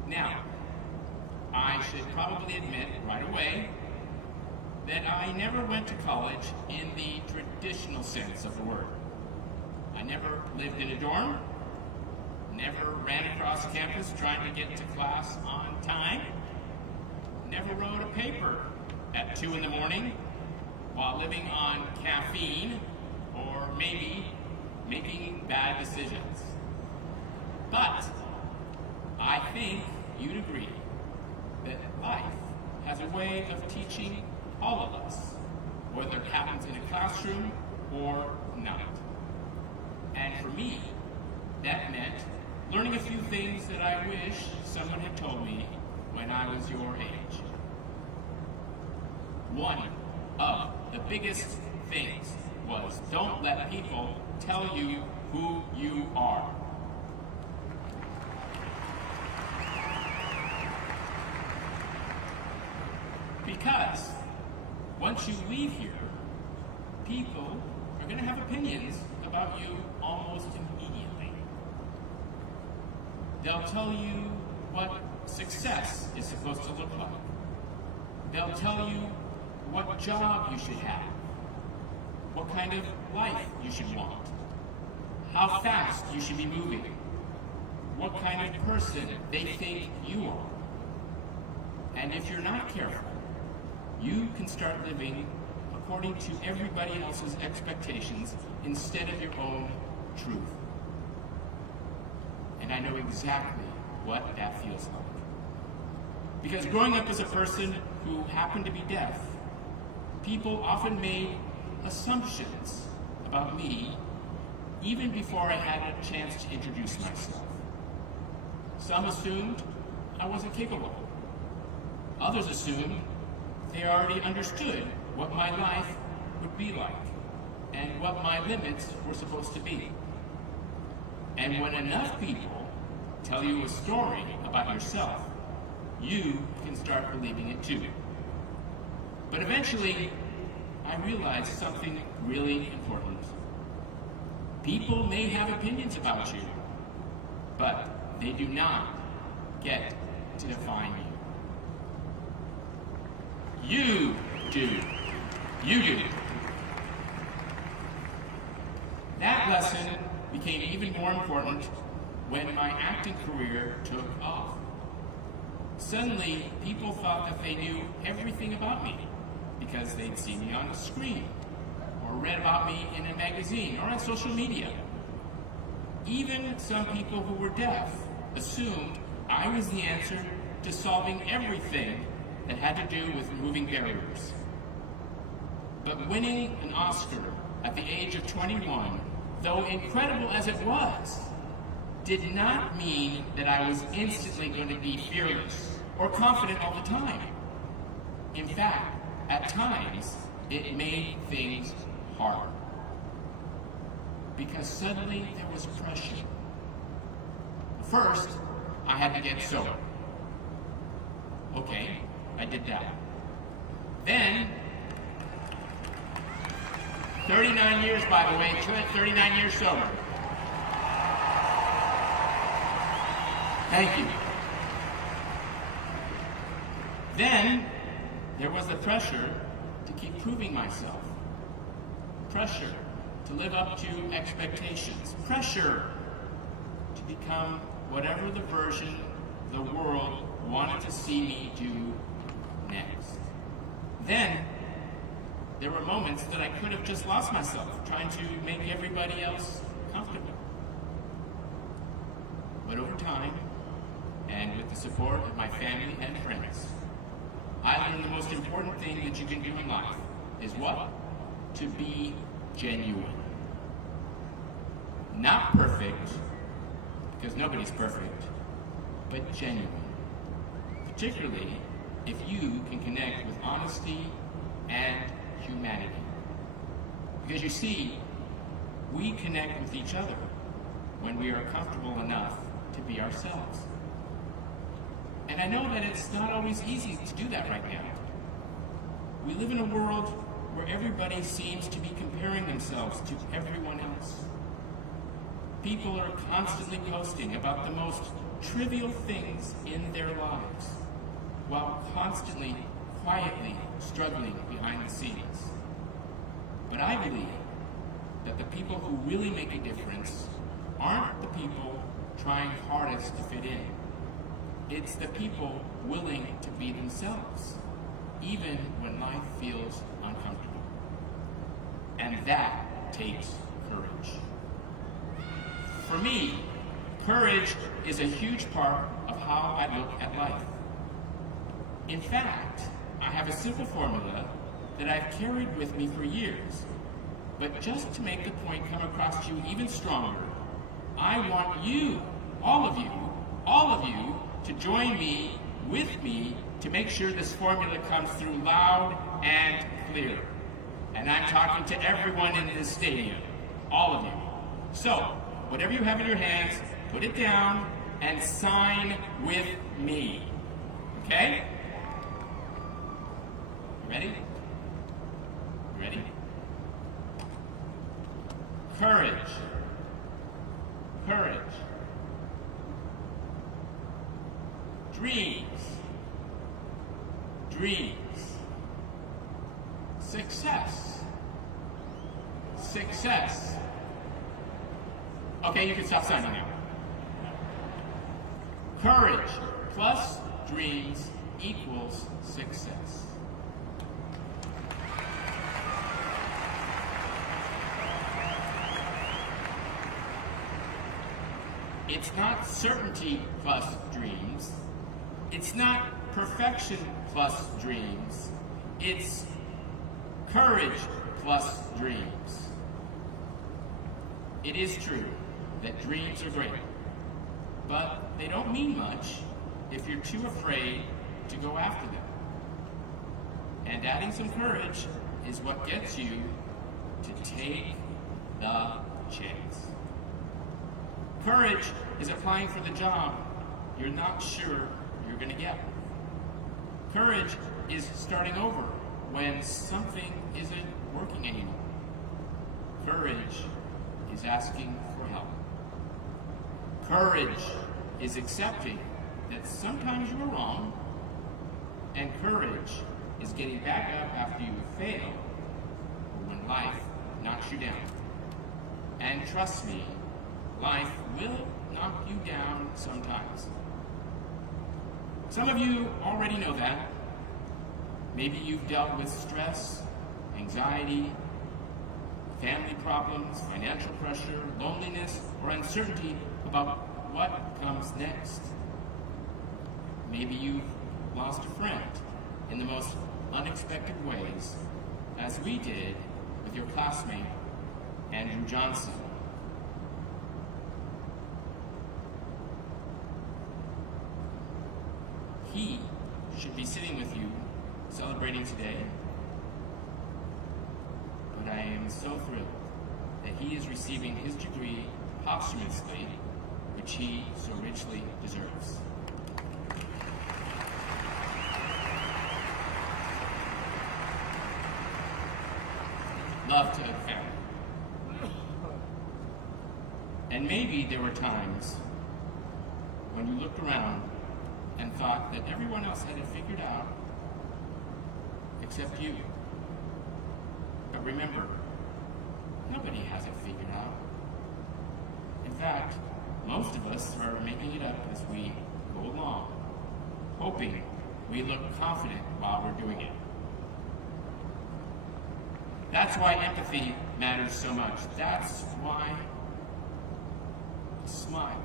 Now, I should probably admit right away that I never went to college in the traditional sense of the word. I never lived in a dorm, never ran across campus trying to get to class on time, never wrote a paper at 2 in the morning while living on caffeine or maybe making bad decisions. But I think you'd agree that life has a way of teaching all of us, whether it happens in a classroom or not. And for me, that meant learning a few things that I wish someone had told me when I was your age. One of the biggest things was don't let people tell you who you are. Because once you leave here, people are going to have opinions about you almost immediately. They'll tell you what success is supposed to look like. They'll tell you what job you should have, what kind of life you should want, how fast you should be moving, what kind of person they think you are. And if you're not careful, you can start living according to everybody else's expectations instead of your own truth. And I know exactly what that feels like. Because growing up as a person who happened to be deaf, people often made assumptions about me even before I had a chance to introduce myself. Some assumed I wasn't capable. Others assumed they already understood what my life would be like and what my limits were supposed to be. And when enough people tell you a story about yourself, you can start believing it too. But eventually, I realized something really important. People may have opinions about you, but they do not get to define you. You do. You do. That lesson became even more important when my acting career took off. Suddenly, people thought that they knew everything about me because they'd seen me on the screen or read about me in a magazine or on social media. Even some people who were deaf assumed I was the answer to solving everything that had to do with removing barriers. But winning an Oscar at the age of 21, though incredible as it was, did not mean that I was instantly going to be fearless or confident all the time. In fact, at times, it made things harder. Because suddenly there was pressure. First, I had to get sober. Okay, I did that. Then, 39 years, by the way, 39 years sober. Thank you. Then, there was the pressure to keep proving myself. Pressure to live up to expectations. Pressure to become whatever the version the world wanted to see me do next. Then, there were moments that I could have just lost myself, trying to make everybody else comfortable. But over time, and with the support of my family and friends, I learned the most important thing that you can do in life is what? To be genuine. Not perfect, because nobody's perfect, but genuine. Particularly if you can connect with honesty and humanity. Because you see, we connect with each other when we are comfortable enough to be ourselves. And I know that it's not always easy to do that right now. We live in a world where everybody seems to be comparing themselves to everyone else. People are constantly posting about the most trivial things in their lives, while constantly, quietly struggling behind the scenes. But I believe that the people who really make a difference aren't the people trying hardest to fit in. It's the people willing to be themselves, even when life feels uncomfortable. And that takes courage. For me, courage is a huge part of how I look at life. In fact, I have a simple formula that I've carried with me for years. But just to make the point come across to you even stronger, I want you, all of you, to join me, with me, to make sure this formula comes through loud and clear. And I'm talking to everyone in this stadium, all of you. So, whatever you have in your hands, put it down and sign with me. Okay? You ready? You ready? Courage. Courage. Dreams. Dreams. Success. Success. Okay, you can stop signing now. Courage plus dreams equals success. It's not certainty plus dreams. It's not perfection plus dreams. It's courage plus dreams. It is true that dreams are great, but they don't mean much if you're too afraid to go after them. And adding some courage is what gets you to take the chance. Courage is applying for the job you're not sure you're going to get. Courage is starting over when something isn't working anymore. Courage is asking for help. Courage is accepting that sometimes you were wrong, and courage is getting back up after you fail or when life knocks you down. And trust me, life will knock you down sometimes. Some of you already know that. Maybe you've dealt with stress, anxiety, family problems, financial pressure, loneliness, or uncertainty about what comes next. Maybe you've lost a friend in the most unexpected ways, as we did with your classmate, Andrew Johnson. He should be sitting with you, celebrating today. But I am so thrilled that he is receiving his degree posthumously, which he so richly deserves. Love to the family. And maybe there were times when you looked around and thought that everyone else had it figured out except you. But remember, nobody has it figured out. In fact, most of us are making it up as we go along, hoping we look confident while we're doing it. That's why empathy matters so much. That's why a smile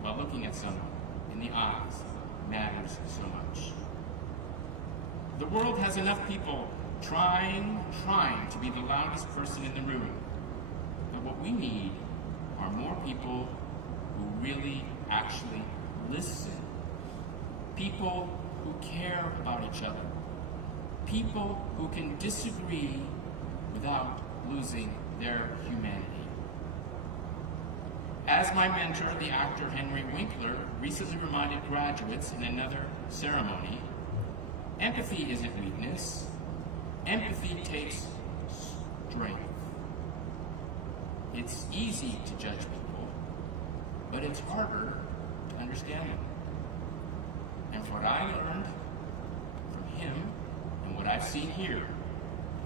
while looking at someone in the eyes matters so much. The world has enough people trying to be the loudest person in the room. But what we need are more people who really actually listen. People who care about each other. People who can disagree without losing their humanity. As my mentor, the actor Henry Winkler, recently reminded graduates in another ceremony, empathy isn't weakness. Empathy takes strength. It's easy to judge people, but it's harder to understand them. And from what I learned from him and what I've seen here,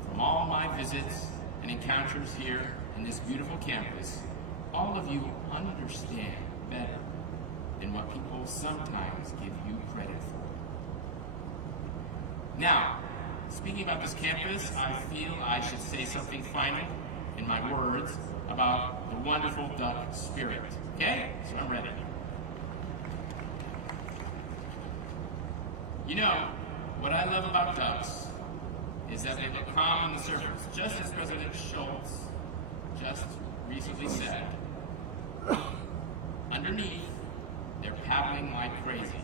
from all my visits and encounters here in this beautiful campus, all of you understand better than what people sometimes give you credit for. Now, speaking about this campus, I feel I should say something final in my words about the wonderful duck spirit. Okay? So I'm ready. You know, what I love about ducks is that they look calm on the surface, just as President Schultz just recently said. Underneath, they're paddling like crazy.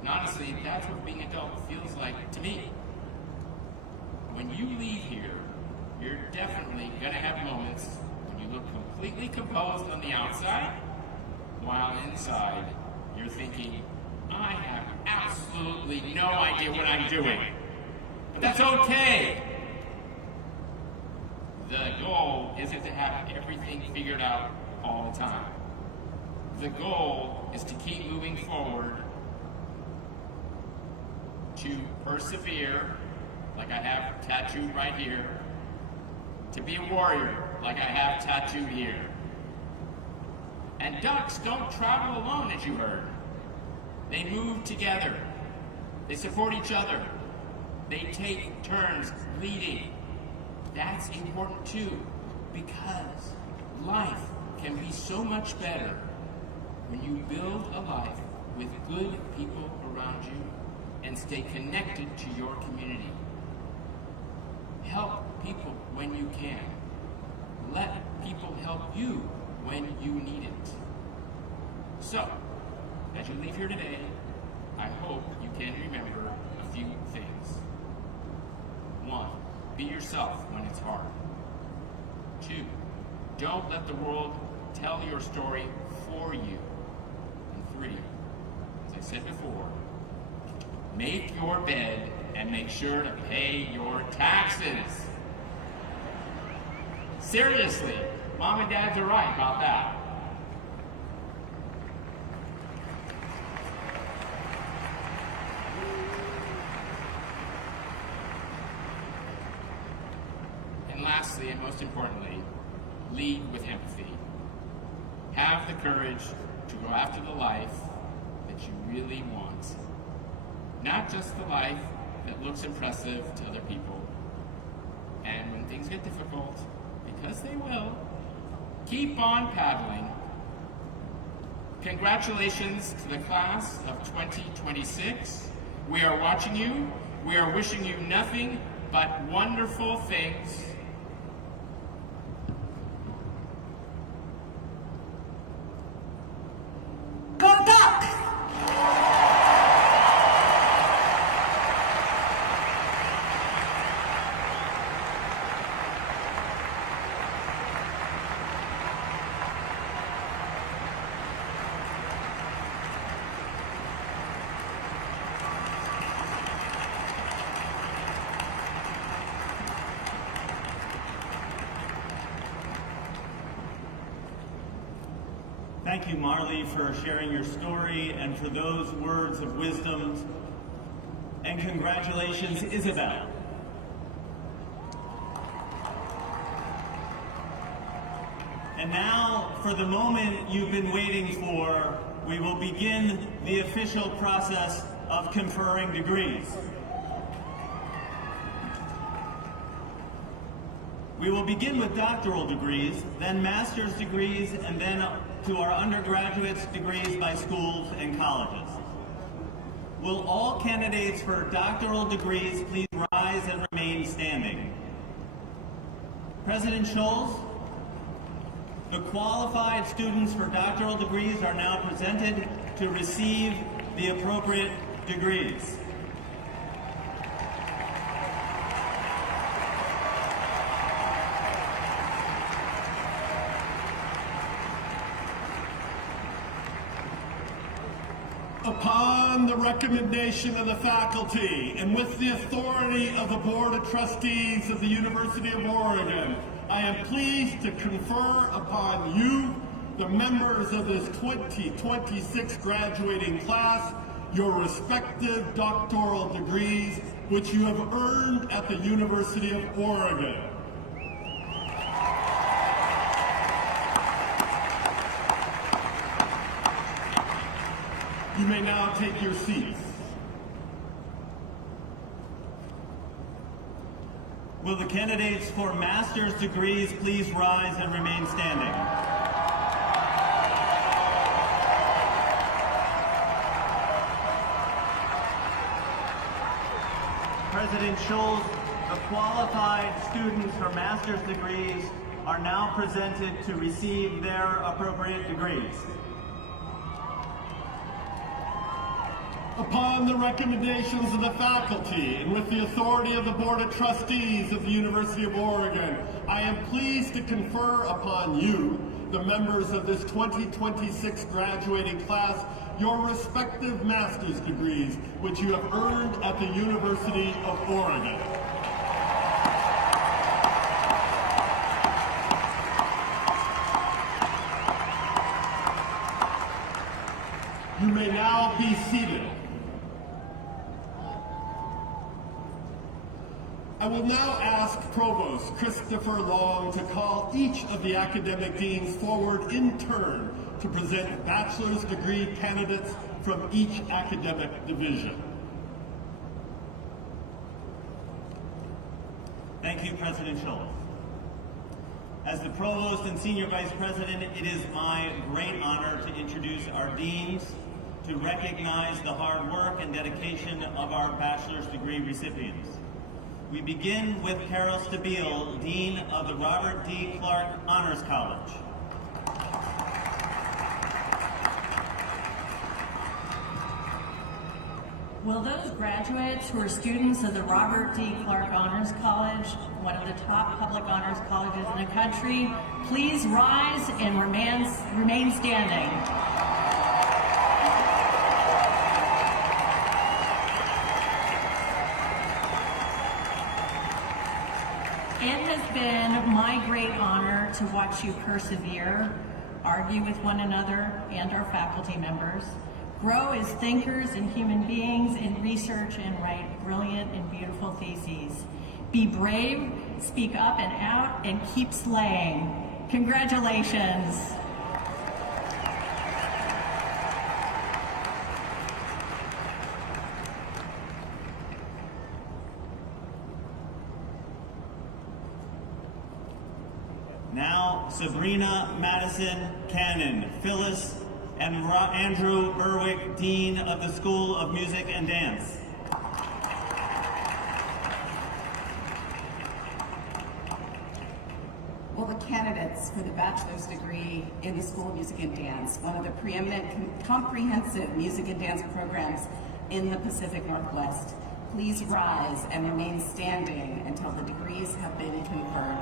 And honestly, that's what being an adult feels like to me. When you leave here, you're definitely going to have moments when you look completely composed on the outside, while inside you're thinking, I have absolutely no idea what I'm doing. But that's okay. The goal isn't to have everything figured out all the time. The goal is to keep moving forward, to persevere, like I have tattooed right here, to be a warrior, like I have tattooed here. And ducks don't travel alone, as you heard. They move together. They support each other. They take turns leading. That's important too, because life can be so much better when you build a life with good people around you and stay connected to your community. Help people when you can. Let people help you when you need it. So, as you leave here today, I hope you can remember a few things. 1, be yourself when it's hard. 2, don't let the world tell your story for you. And 3, as I said before, make your bed and make sure to pay your taxes. Seriously, mom and dads are right about that. And lastly, and most importantly, lead with empathy. Have the courage to go after the life that you really want. Not just the life that looks impressive to other people. And when things get difficult, because they will, keep on paddling. Congratulations to the class of 2026. We are watching you. We are wishing you nothing but wonderful things. Go Duck! Thank you, Marley, for sharing your story and for those words of wisdom. And congratulations, Isabel. And now, for the moment you've been waiting for, we will begin the official process of conferring degrees. We will begin with doctoral degrees, then master's degrees, and then to our undergraduate's degrees by schools and colleges. Will all candidates for doctoral degrees please rise and remain standing? President Schultz, the qualified students for doctoral degrees are now presented to receive the appropriate degrees. Upon the recommendation of the faculty and with the authority of the Board of Trustees of the University of Oregon, I am pleased to confer upon you, the members of this 2026 graduating class, your respective doctoral degrees, which you have earned at the University of Oregon. You may now take your seats. Will the candidates for master's degrees please rise and remain standing? President Schultz, the qualified students for master's degrees are now presented to receive their appropriate degrees. Upon the recommendations of the faculty and with the authority of the Board of Trustees of the University of Oregon, I am pleased to confer upon you, the members of this 2026 graduating class, your respective master's degrees, which you have earned at the University of Oregon. You may now be seated. I will now ask Provost Christopher Long to call each of the academic deans forward in turn to present bachelor's degree candidates from each academic division. Thank you, President Schultz. As the Provost and Senior Vice President, it is my great honor to introduce our deans to recognize the hard work and dedication of our bachelor's degree recipients. We begin with Carol Stabile, Dean of the Robert D. Clark Honors College. Will those graduates who are students of the Robert D. Clark Honors College, one of the top public honors colleges in the country, please rise and remain standing? It has been my great honor to watch you persevere, argue with one another and our faculty members, grow as thinkers and human beings in research and write brilliant and beautiful theses. Be brave, speak up and out, and keep slaying. Congratulations. Now, Sabrina Madison Cannon, Phyllis and Andrew Berwick, Dean of the School of Music and Dance. Will the candidates for the bachelor's degree in the School of Music and Dance, one of the preeminent comprehensive music and dance programs in the Pacific Northwest, please rise and remain standing until the degrees have been conferred.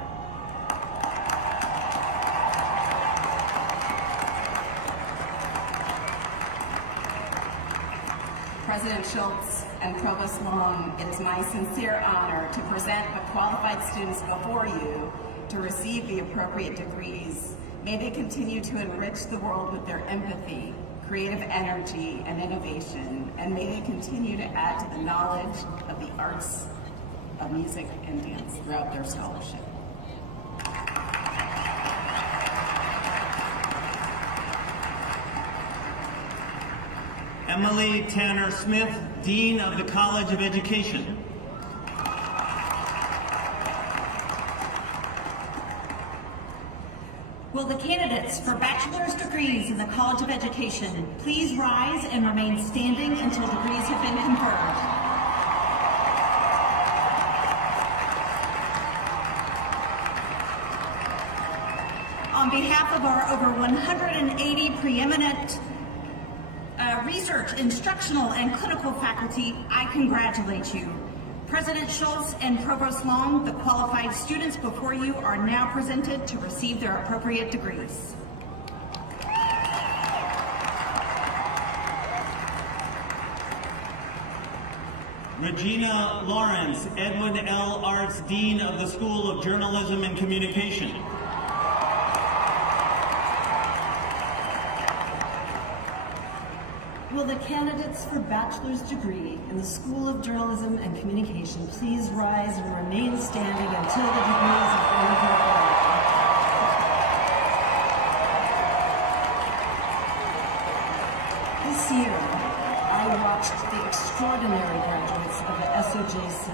President Schultz and Provost Long, it is my sincere honor to present the qualified students before you to receive the appropriate degrees. May they continue to enrich the world with their empathy, creative energy, and innovation, and may they continue to add to the knowledge of the arts of music and dance throughout their scholarship. Emily Tanner Smith, Dean of the College of Education. Will the candidates for bachelor's degrees in the College of Education please rise and remain standing until degrees have been conferred? On behalf of our over 180 preeminent research, instructional, and clinical faculty, I congratulate you. President Schultz and Provost Long, the qualified students before you are now presented to receive their appropriate degrees. Regina Lawrence, Edwin L. Arts Dean of the School of Journalism and Communication. Will the candidates for bachelor's degree in the School of Journalism and Communication please rise and remain standing until the degrees have been conferred? This year, I watched the extraordinary graduates of the SOJC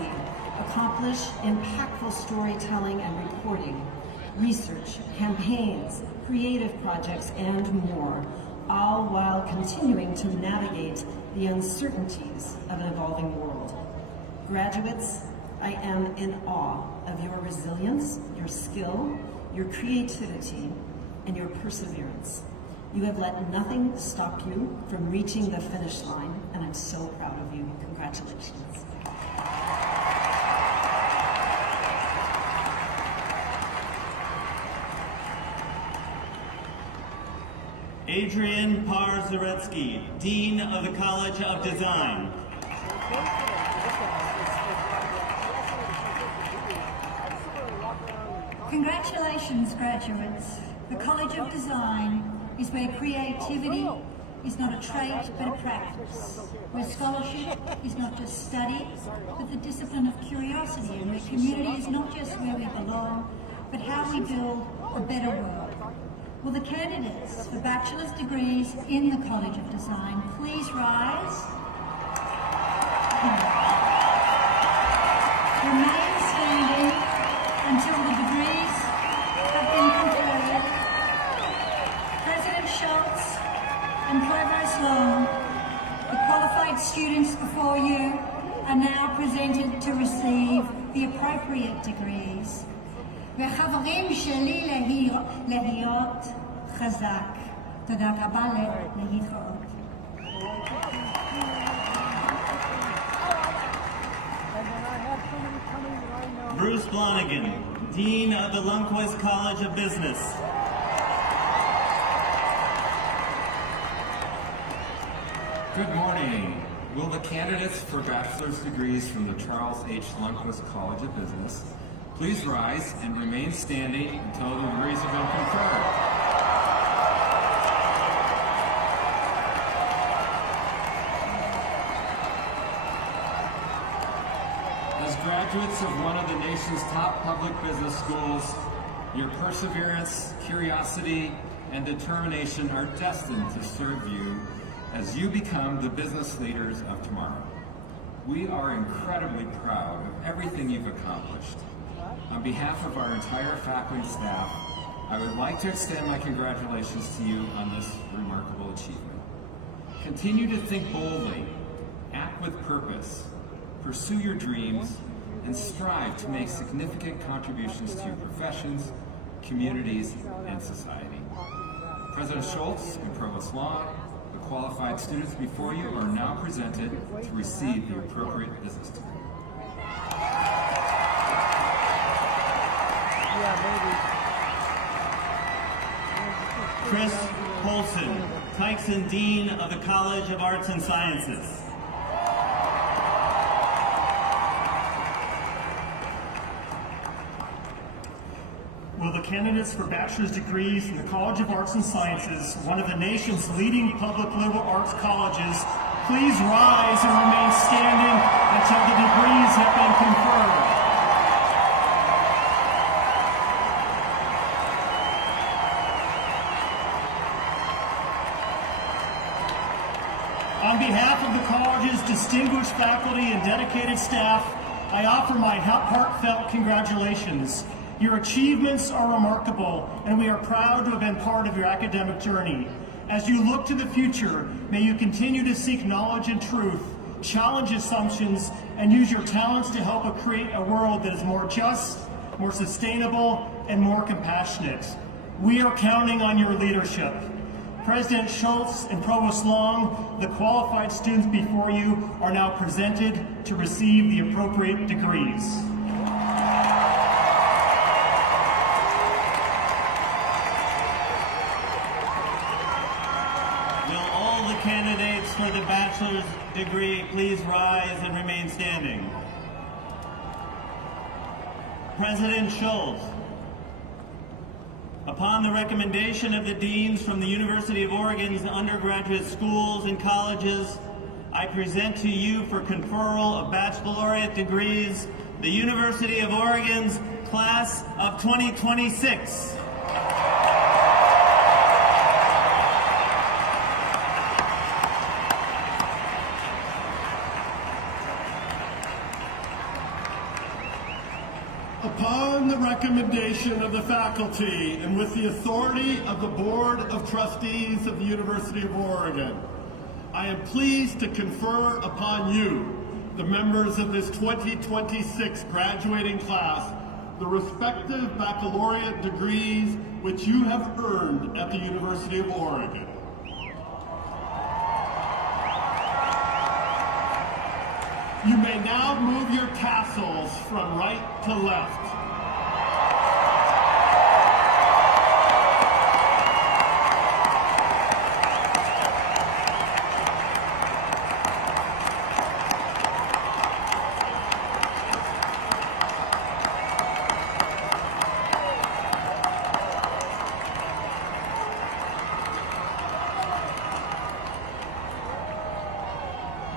accomplish impactful storytelling and reporting, research, campaigns, creative projects, and more, all while continuing to navigate the uncertainties of an evolving world. Graduates, I am in awe of your resilience, your skill, your creativity, and your perseverance. You have let nothing stop you from reaching the finish line, and I'm so proud of you. Congratulations. Adrian Parzaretsky, Dean of the College of Design. Congratulations, graduates. The College of Design is where creativity is not a trait but a practice, where scholarship is not just study but the discipline of curiosity, and where community is not just where we belong but how we build a better world. Will the candidates for bachelor's degrees in the College of Design please rise? Remain standing until the degrees have been conferred. President Schultz and Provost Long, the qualified students before you are now presented to receive the appropriate degrees. וחברים שלי להיות חזק. תודה רבה להתראות. Bruce Blonigan, Dean of the Lundquist College of Business. Good morning. Will the candidates for bachelor's degrees from the Charles H. Lundquist College of Business please rise and remain standing until the degrees have been conferred. As graduates of one of the nation's top public business schools, your perseverance, curiosity, and determination are destined to serve you as you become the business leaders of tomorrow. We are incredibly proud of everything you've accomplished. On behalf of our entire faculty and staff, I would like to extend my congratulations to you on this remarkable achievement. Continue to think boldly, act with purpose, pursue your dreams, and strive to make significant contributions to your professions, communities, and society. President Schultz and Provost Long, the qualified students before you are now presented to receive the appropriate business degree. Chris Polson, Tyson Dean of the College of Arts and Sciences. Will the candidates for bachelor's degrees in the College of Arts and Sciences, one of the nation's leading public liberal arts colleges, please rise and remain standing until the degrees have been conferred? On behalf of the college's distinguished faculty and dedicated staff, I offer my heartfelt congratulations. Your achievements are remarkable, and we are proud to have been part of your academic journey. As you look to the future, may you continue to seek knowledge and truth, challenge assumptions, and use your talents to help create a world that is more just, more sustainable, and more compassionate. We are counting on your leadership. President Schultz and Provost Long, the qualified students before you are now presented to receive the appropriate degrees. Will all the candidates for the bachelor's degree, please rise and remain standing. President Schultz, upon the recommendation of the deans from the University of Oregon's undergraduate schools and colleges, I present to you for conferral of baccalaureate degrees the University of Oregon's class of 2026. Upon the recommendation of the faculty and with the authority of the Board of Trustees of the University of Oregon, I am pleased to confer upon you, the members of this 2026 graduating class, the respective baccalaureate degrees which you have earned at the University of Oregon. You may now move your tassels from right to left.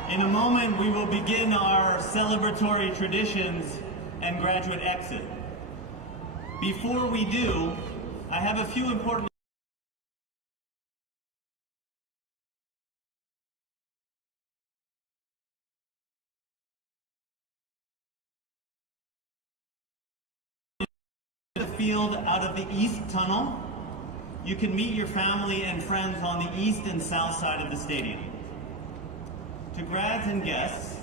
In a moment, we will begin our celebratory traditions and graduate exit. Before we do, I have a few important the field out of the east tunnel. You can meet your family and friends on the east and south side of the stadium. To grads and guests,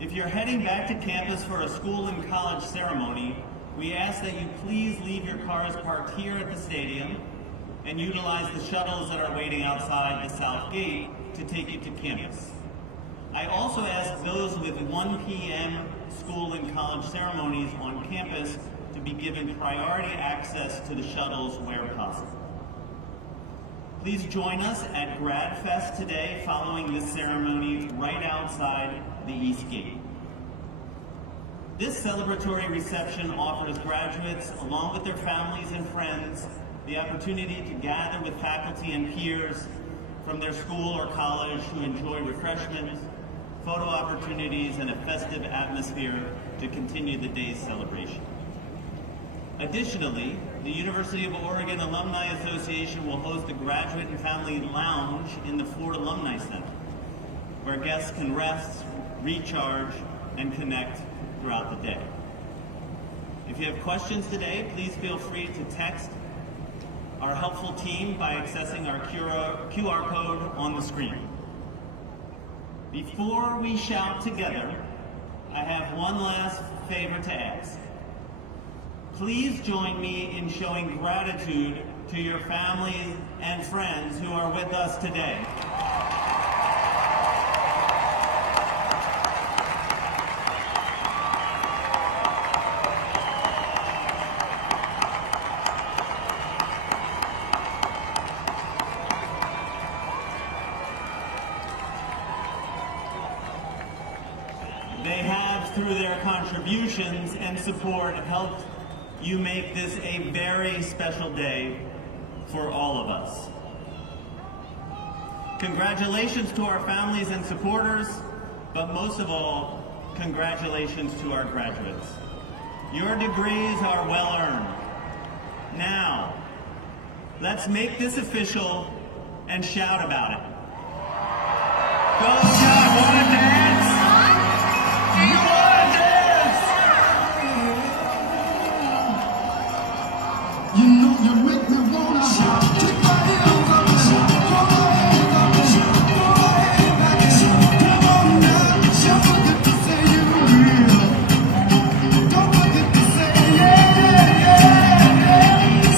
if you're heading back to campus for a school and college ceremony, we ask that you please leave your cars parked here at the stadium and utilize the shuttles that are waiting outside the south gate to take you to campus. I also ask those with 1 p.m. school and college ceremonies on campus to be given priority access to the shuttles where possible. Please join us at Grad Fest today following this ceremony right outside the East Gate. This celebratory reception offers graduates, along with their families and friends, the opportunity to gather with faculty and peers from their school or college to enjoy refreshments, photo opportunities, and a festive atmosphere to continue the day's celebration. Additionally, the University of Oregon Alumni Association will host a graduate and family lounge in the Ford Alumni Center, where guests can rest, recharge, and connect throughout the day. If you have questions today, please feel free to text our helpful team by accessing our QR code on the screen. Before we shout together, I have one last favor to ask. Please join me in showing gratitude to your families and friends who are with us today. They have, through their contributions and support, helped you make this a very special day for all of us. Congratulations to our families and supporters, but most of all, congratulations to our graduates. Your degrees are well earned. Now, let's make this official and shout about it. Go, John, wanna dance? You wanna dance? You know you make me wanna shout. Take my hands up and shout. Go ahead, up and shout. Go ahead, back and shout. Come on now, don't forget to say you're real. Don't forget to say yeah, yeah, yeah, yeah.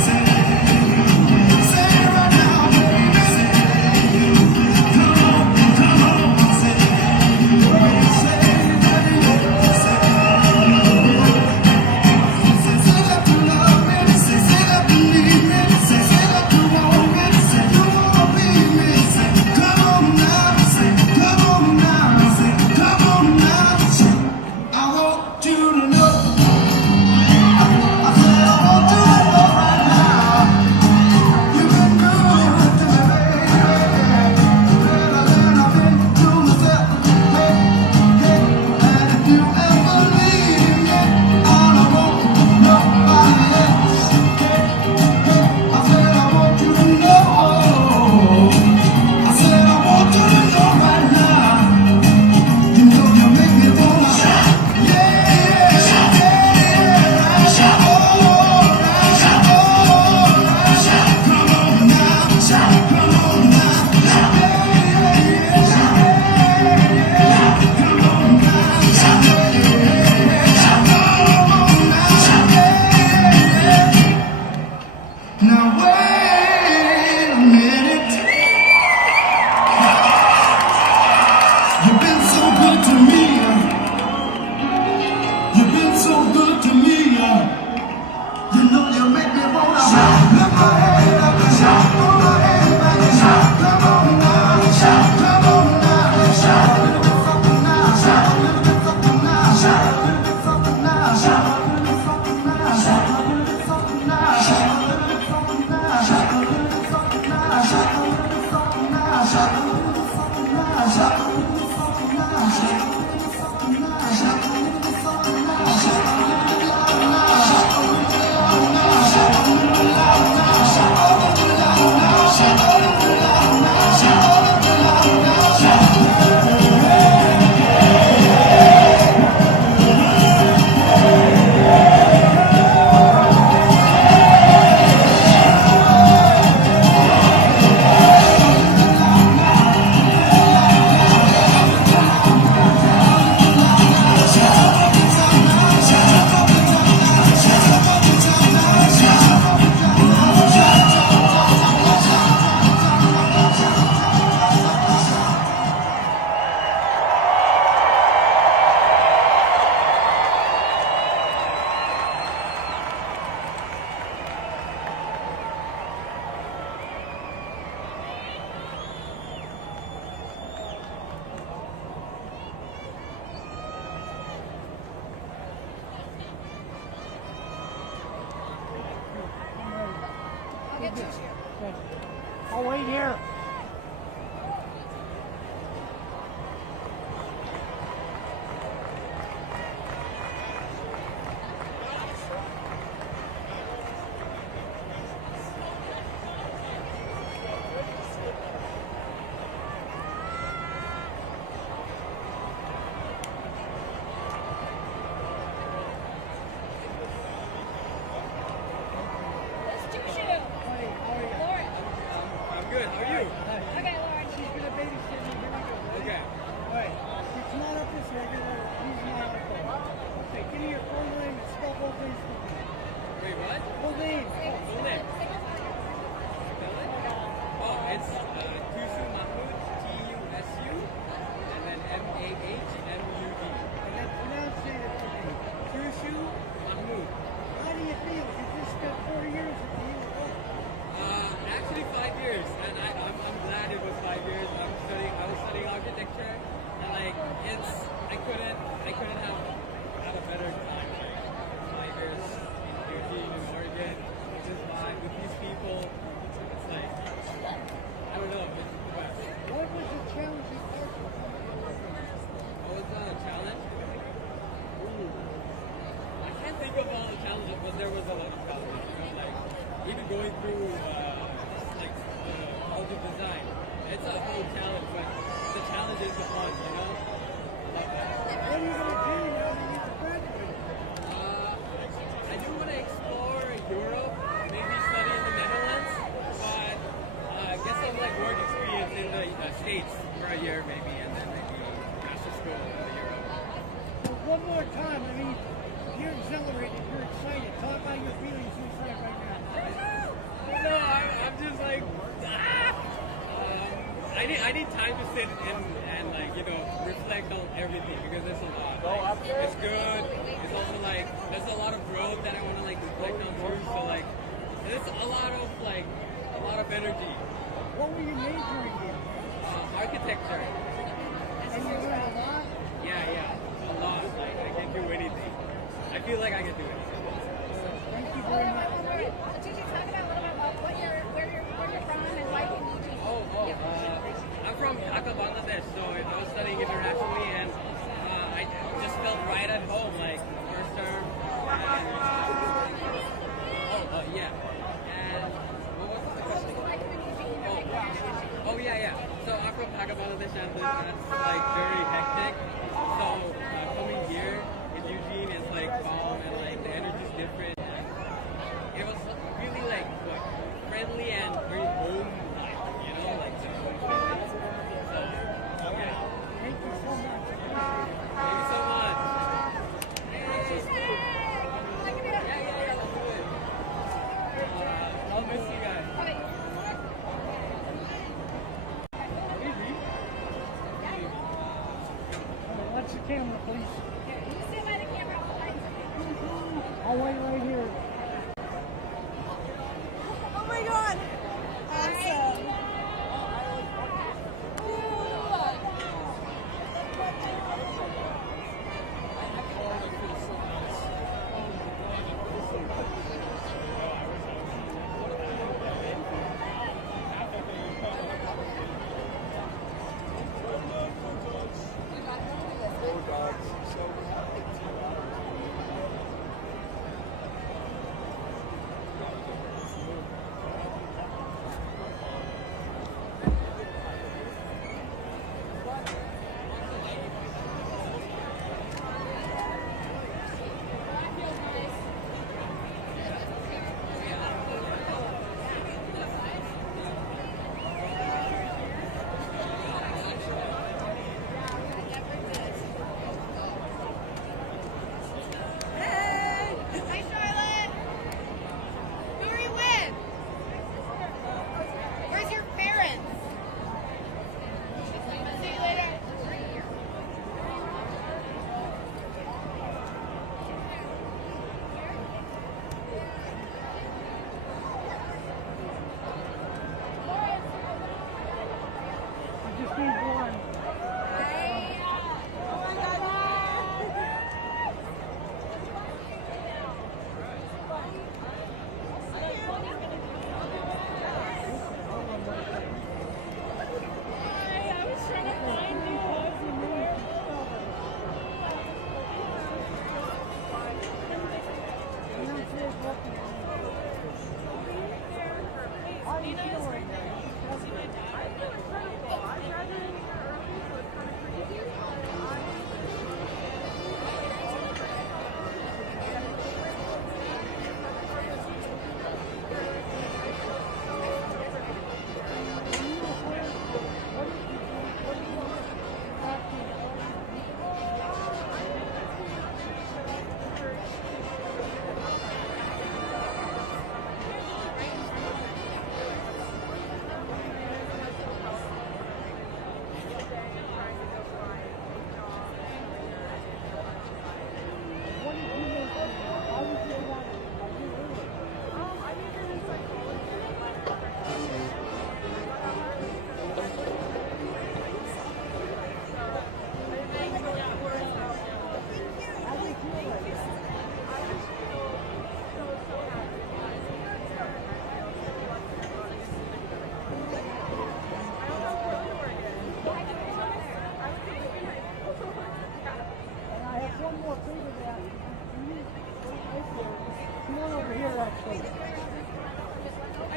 Say it right now, baby. Say Thank you. I'll wait here. Good. How are you? Okay, Lauren. She's going to babysit me. Here we go. Okay. All right. It's not up this way. Use my iPhone. Okay, give me your full name and spell both names for me. Wait, what? Full name. Full name. Spell it? Oh, it's Tusu Mahmoud, T-U-S-U, and then M-A-H-M-U-D. And then pronounce it for me. Tusu Mahmoud. How do you feel? You just spent 40 years at the U.S. Actually 5 years, and I'm glad it was 5 years. I was studying architecture, and like I couldn't have a better time. Like 5 years in Eugene, in Oregon, just vibe with these people. It's like I don't know, it's the best. What was the challenging part? What was the challenge? I can't think of all the challenges, but there was a lot of challenges. You know, like even going through all the design. It's a whole challenge, but the challenge is the fun, you know? Love that. What are you going to do now that you've graduated? I do want to explore Europe, maybe study in the Netherlands, but get some like work experience in the States for a year maybe, and then maybe master school in Europe. Well, one more time, I mean, you're exhilarated, you're excited. Talk about your feelings inside right now. No, I'm just like, I need time to sit and like, you know, reflect on everything because there's a lot. Like, it's good. It's also like, there's a lot of growth that I want to like reflect on too. So like, there's a lot of energy. What were you majoring in? Architecture. And you learned a lot? Yeah, a lot. Like, I can do anything. I feel like I can do anything. Thank you very much. Gigi, talk about a little bit about where you're from and why you need to. I'm from Dhaka, Bangladesh, so I was studying internationally, and I just felt right at home, like first term. And, yeah. And what was the question? Yeah. So I'm from Dhaka, Bangladesh, and that's like very hectic. So coming here in Eugene is like calm and like the energy's different. And it was really like friendly and very home-like, you know, like the home feeling. So yeah. Thank you so much. Thank you so much. Yeah, let's do it. I'll miss you guys. Watch the camera, please. You sit by the camera. I'll wait right here. Oh my God! Awesome.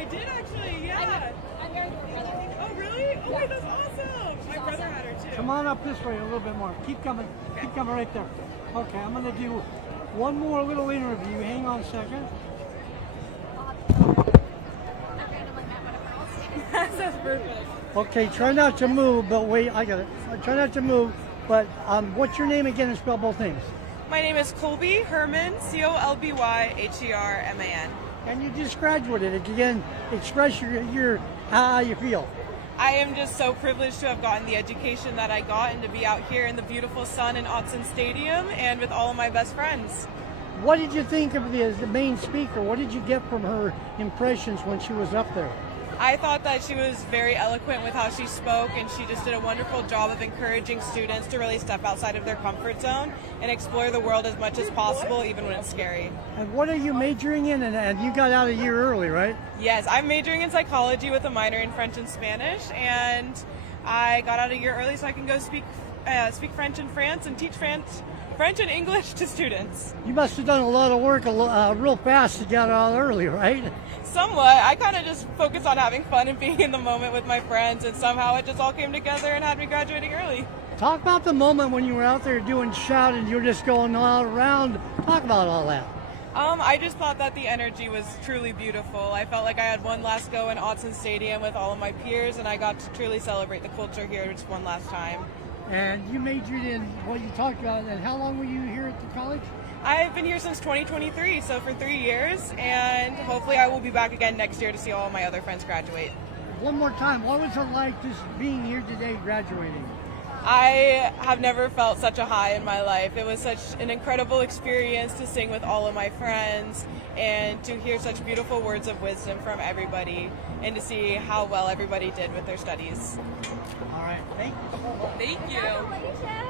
did actually, yeah. I'm married to her brother. Oh, really? Oh, wait, that's awesome. My brother had her too. Come on up this way a little bit more. Keep coming. Keep coming right there. Okay, I'm going to do one more little interview. Hang on a second. That's perfect. Okay, try not to move, but wait, I got it. Try not to move, but what's your name again and spell both names? My name is Colby Herman, Colbyherman. And you just graduated. Again, express your how you feel. I am just so privileged to have gotten the education that I got and to be out here in the beautiful sun in Autzen Stadium and with all of my best friends. What did you think of the main speaker? What did you get from her impressions when she was up there? I thought that she was very eloquent with how she spoke, and she just did a wonderful job of encouraging students to really step outside of their comfort zone and explore the world as much as possible, even when it's scary. And what are you majoring in? And you got out a year early, right? Yes, I'm majoring in psychology with a minor in French and Spanish, and I got out a year early so I can go speak French in France and teach French and English to students. You must have done a lot of work real fast to get out early, right? Somewhat. I kind of just focused on having fun and being in the moment with my friends, and somehow it just all came together and had me graduating early. Talk about the moment when you were out there doing shouting, you were just going all around. Talk about all that. I just thought that the energy was truly beautiful. I felt like I had one last go in Autzen Stadium with all of my peers, and I got to truly celebrate the culture here just one last time. And you majored in what you talked about, and how long were you here at the college? I've been here since 2023, so for 3 years, and hopefully I will be back again next year to see all of my other friends graduate. One more time, what was it like just being here today, graduating? I have never felt such a high in my life. It was such an incredible experience to sing with all of my friends and to hear such beautiful words of wisdom from everybody and to see how well everybody did with their studies. All right, thank you so much. Thank you.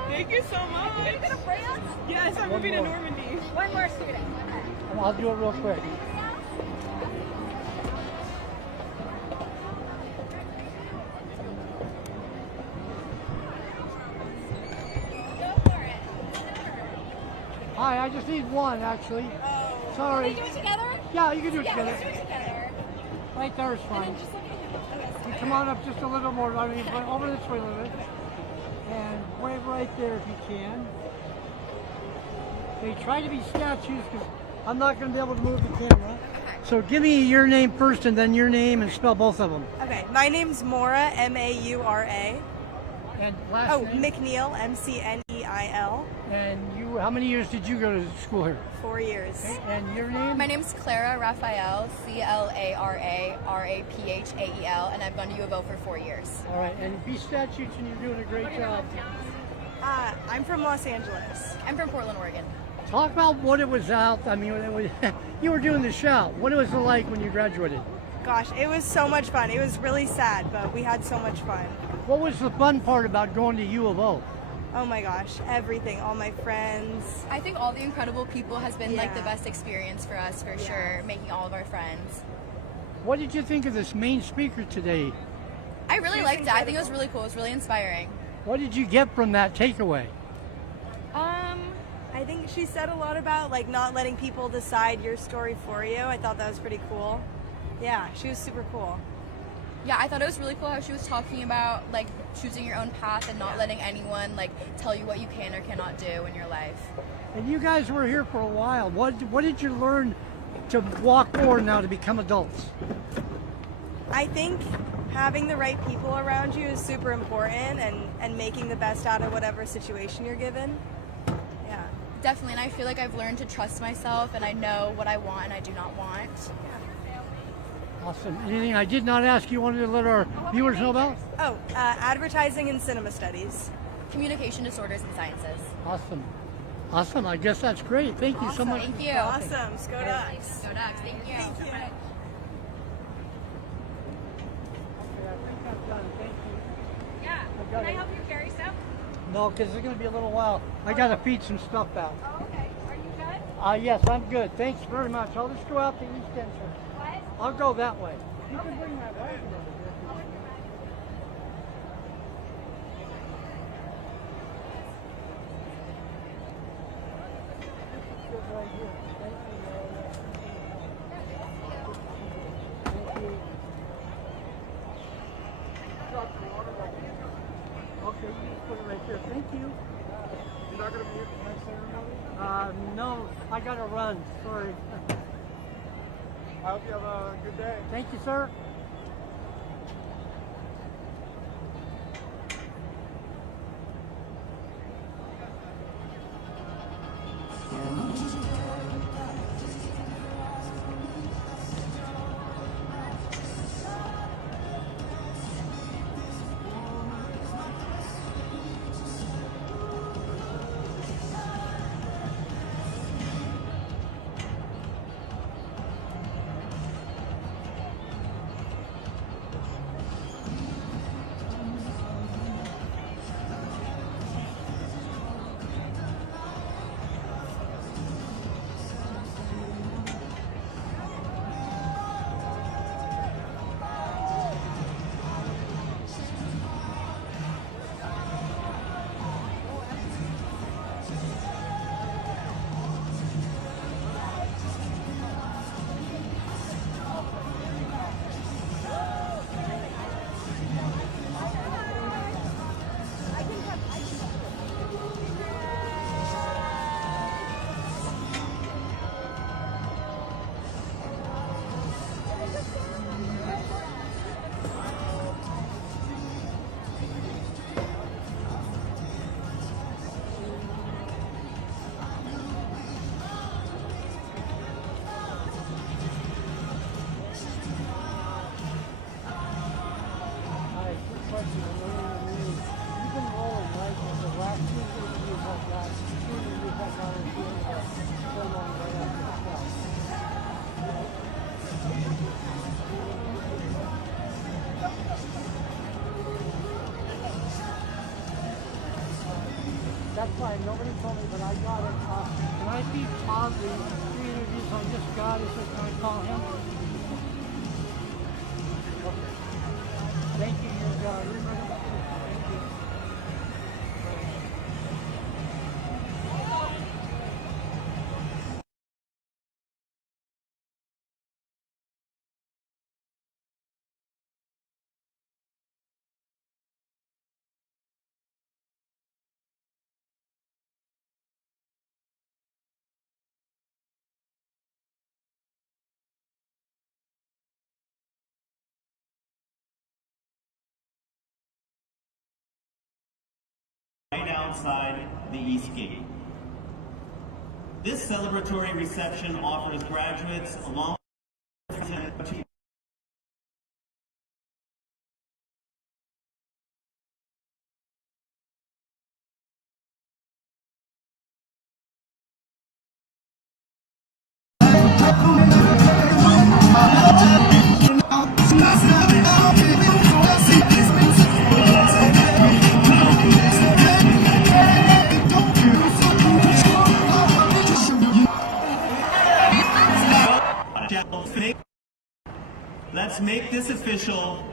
Thank you so much. Are you going to France? Yes, I'm moving to Normandy. One more student. I'll do it real quick. Hi, I just need one actually. Sorry. Can we do it together? Yeah, you can do it Yeah, together. let's do it together. Right there is fine. You come on up just a little more. I mean, over this way a little bit. And wave right there if you can. They try to be statues because I'm not going to be able to move the camera. So give me your name first and then your name and spell both of them. Okay, my name's Maura, M-A-U-R-A. And last name? McNeil, M-C-N-E-I-L. And you, how many years did you go to school here? 4 years. Okay. And your name? My name's Clara Raphael, C-L-A-R-A-R-A-P-H-A-E-L, and I've gone to U of O for 4 years. All right, and be statutes and you're doing a great job. I'm from Los Angeles. I'm from Portland, Oregon. Talk about what it was out. I mean, you were doing the shout. What was it like when you graduated? Gosh, it was so much fun. It was really sad, but we had so much fun. What was the fun part about going to U of O? Oh my gosh, everything. All my friends. I think all the incredible people has been like the best experience for us, for sure, making all of our friends. What did you think of this main speaker today? I really liked it. I think it was really cool. It was really inspiring. What did you get from that takeaway? I think she said a lot about like not letting people decide your story for you. I thought that was pretty cool. Yeah, she was super cool. Yeah, I thought it was really cool how she was talking about like choosing your own path and not letting anyone like tell you what you can or cannot do in your life. And you guys were here for a while. What did you learn to walk forward now to become adults? I think having the right people around you is super important and making the best out of whatever situation you're given. Yeah. Definitely, and I feel like I've learned to trust myself and I know what I want and I do not want. Awesome. Anything I did not ask you wanted to let our viewers know about? Oh, advertising and cinema studies. Communication disorders and sciences. Awesome. Awesome. I guess that's great. Thank you so much. Thank you. Awesome. Go Ducks. Go Ducks. Thank you. Thank you. Okay, I think I'm done. Thank you. Yeah. Can I help you carry stuff? No, because it's going to be a little while. I got to feed some stuff out. Oh, okay. Are you good? Yes, I'm good. Thanks very much. I'll just go out the east entrance. What? I'll go that way. You can bring my wagon over here. Right here. Thank you. Thank you. Thank you. You're not going to be here for the next ceremony? No, I gotta run. Sorry. I hope you have a good day. Thank you, sir. That's fine. Nobody told me, but I got it. Can I feed Tom the 3 interviews I just got? Is it, can I call him? Okay. Thank you. You're ready. Thank you. Right outside the East Gate. This celebratory reception offers graduates along with Let's make this official.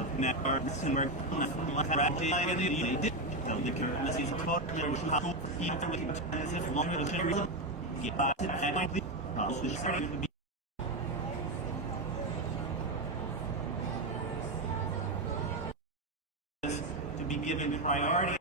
of networks and we're to be given priority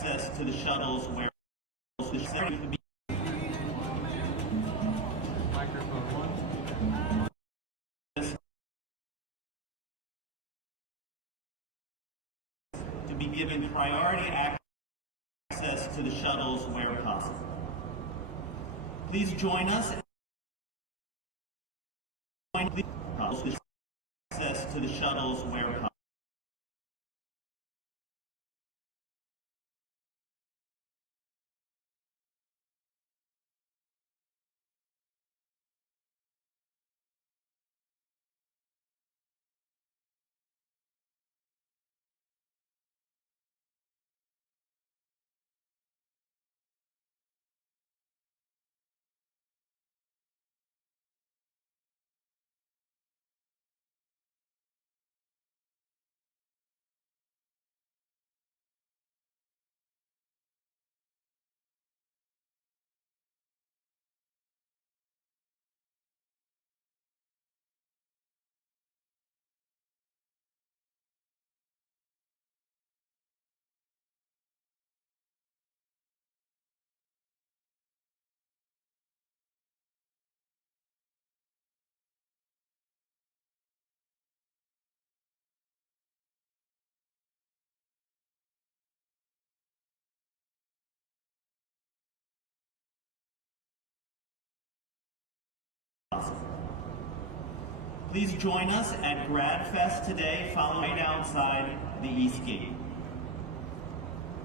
access to the shuttles where to be given priority access to the shuttles where possible. Please join us. Access to the shuttles where possible. Please join us at Grad Fest today, following right outside the East Gate.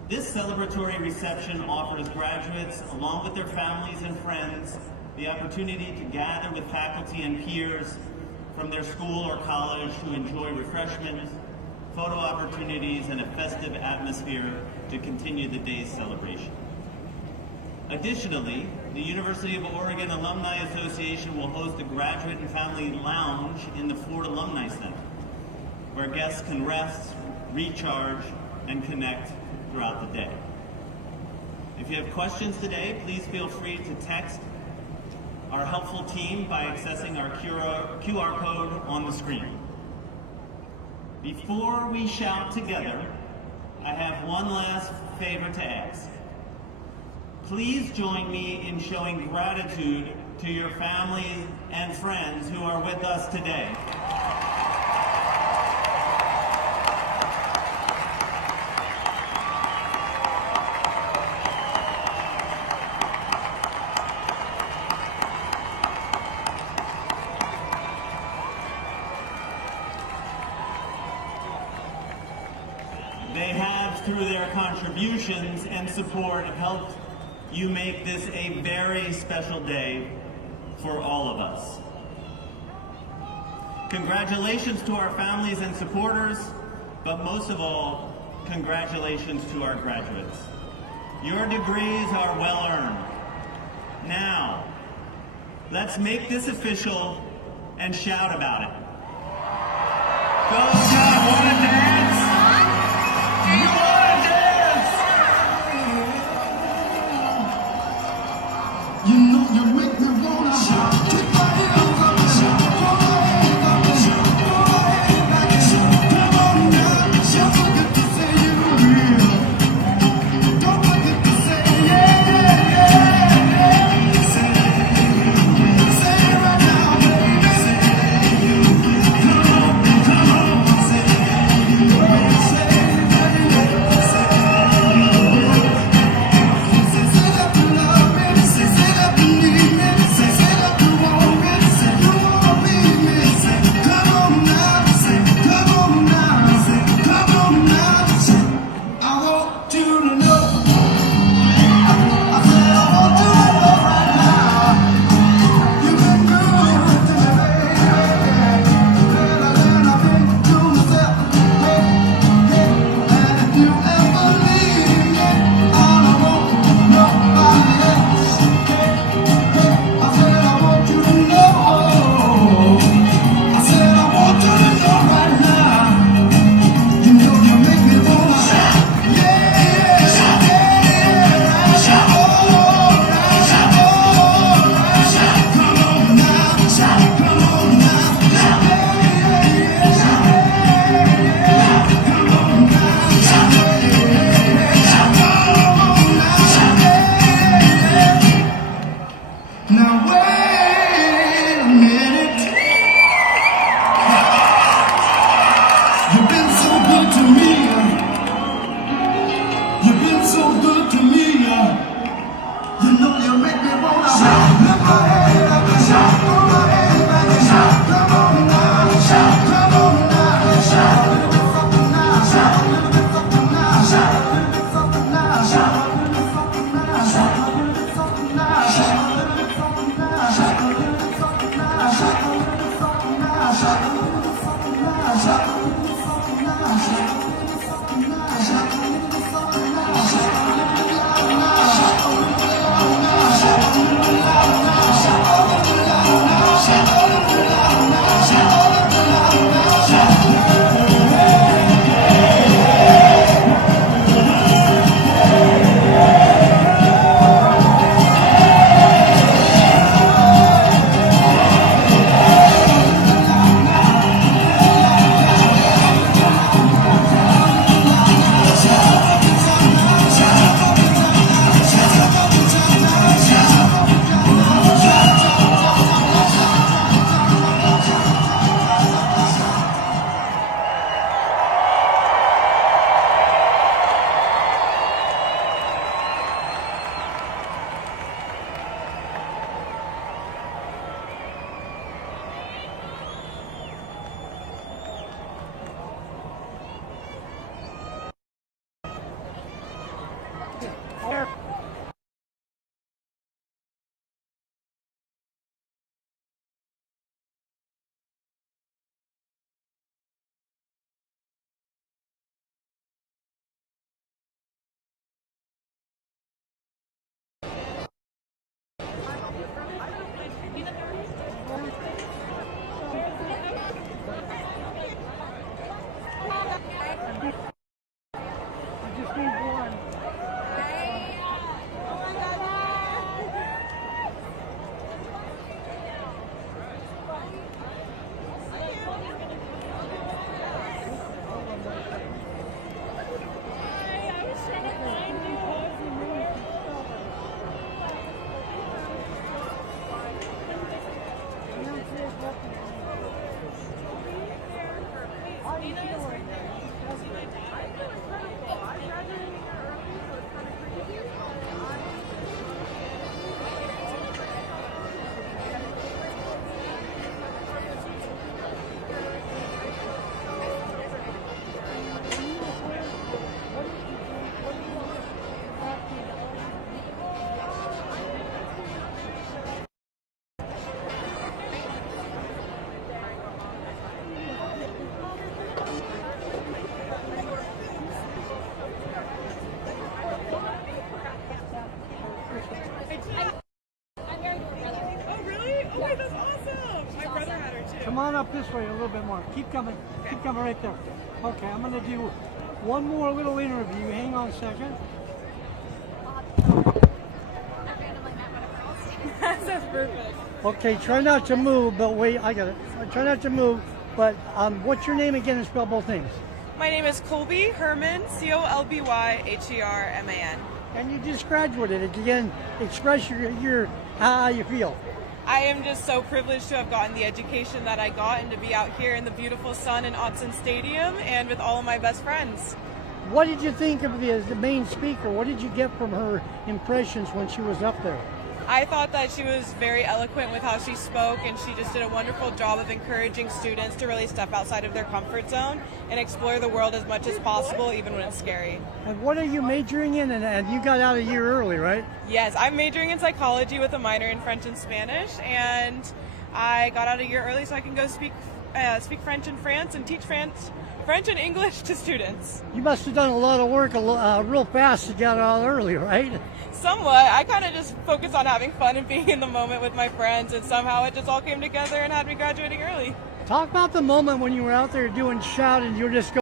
This celebratory reception offers graduates, along with their families and friends, the opportunity to gather with faculty and peers from their school or college to enjoy refreshments, photo opportunities, and a festive atmosphere to continue the day's celebration. Additionally, the University of Oregon Alumni Association will host a graduate and family lounge in the Ford Alumni Center, where guests can rest, recharge, and connect throughout the day. If you have questions today, please feel free to text our helpful team by accessing our QR code on the screen. Before we shout together, I have one last favor to ask. Please join me in showing gratitude to your families and friends who are with us today. They have, through their contributions and support, helped you make this a very special day for all of us. Congratulations to our families and supporters, but most of all, congratulations to our graduates. Your degrees are well earned. Now, let's make this official and shout about it. Go, John, wanna dance? Do you wanna dance? You know you make me wanna shout. Take my hand, I'm gonna shout. Come on now, don't forget to say you're real. Don't forget to say yeah, yeah, yeah. Say it right now, baby. Say you will. Come on, say you on up this way a little bit more. Keep coming. Keep coming right there. Okay, I'm going to do one more little interview. Hang on a second. That's perfect. Okay, try not to move, but wait, I got it. Try not to move, but what's your name again and spell both names? My name is Colby Herman, Colbyherman. And you just graduated. Again, express your how you feel. I am just so privileged to have gotten the education that I got and to be out here in the beautiful sun in Autzen Stadium and with all of my best friends. What did you think of the main speaker? What did you get from her impressions when she was up there? I thought that she was very eloquent with how she spoke, and she just did a wonderful job of encouraging students to really step outside of their comfort zone and explore the world as much as possible, even when it's scary. And what are you majoring in? And you got out a year early, right? Yes, I'm majoring in psychology with a minor in French and Spanish, and I got out a year early so I can go speak French in France and teach French and English to students. You must have done a lot of work real fast to get out early, right? Somewhat. I kind of just focused on having fun and being in the moment with my friends, and somehow it just all came together and had me graduating early. Talk about the moment when you were out there doing shout and you were just going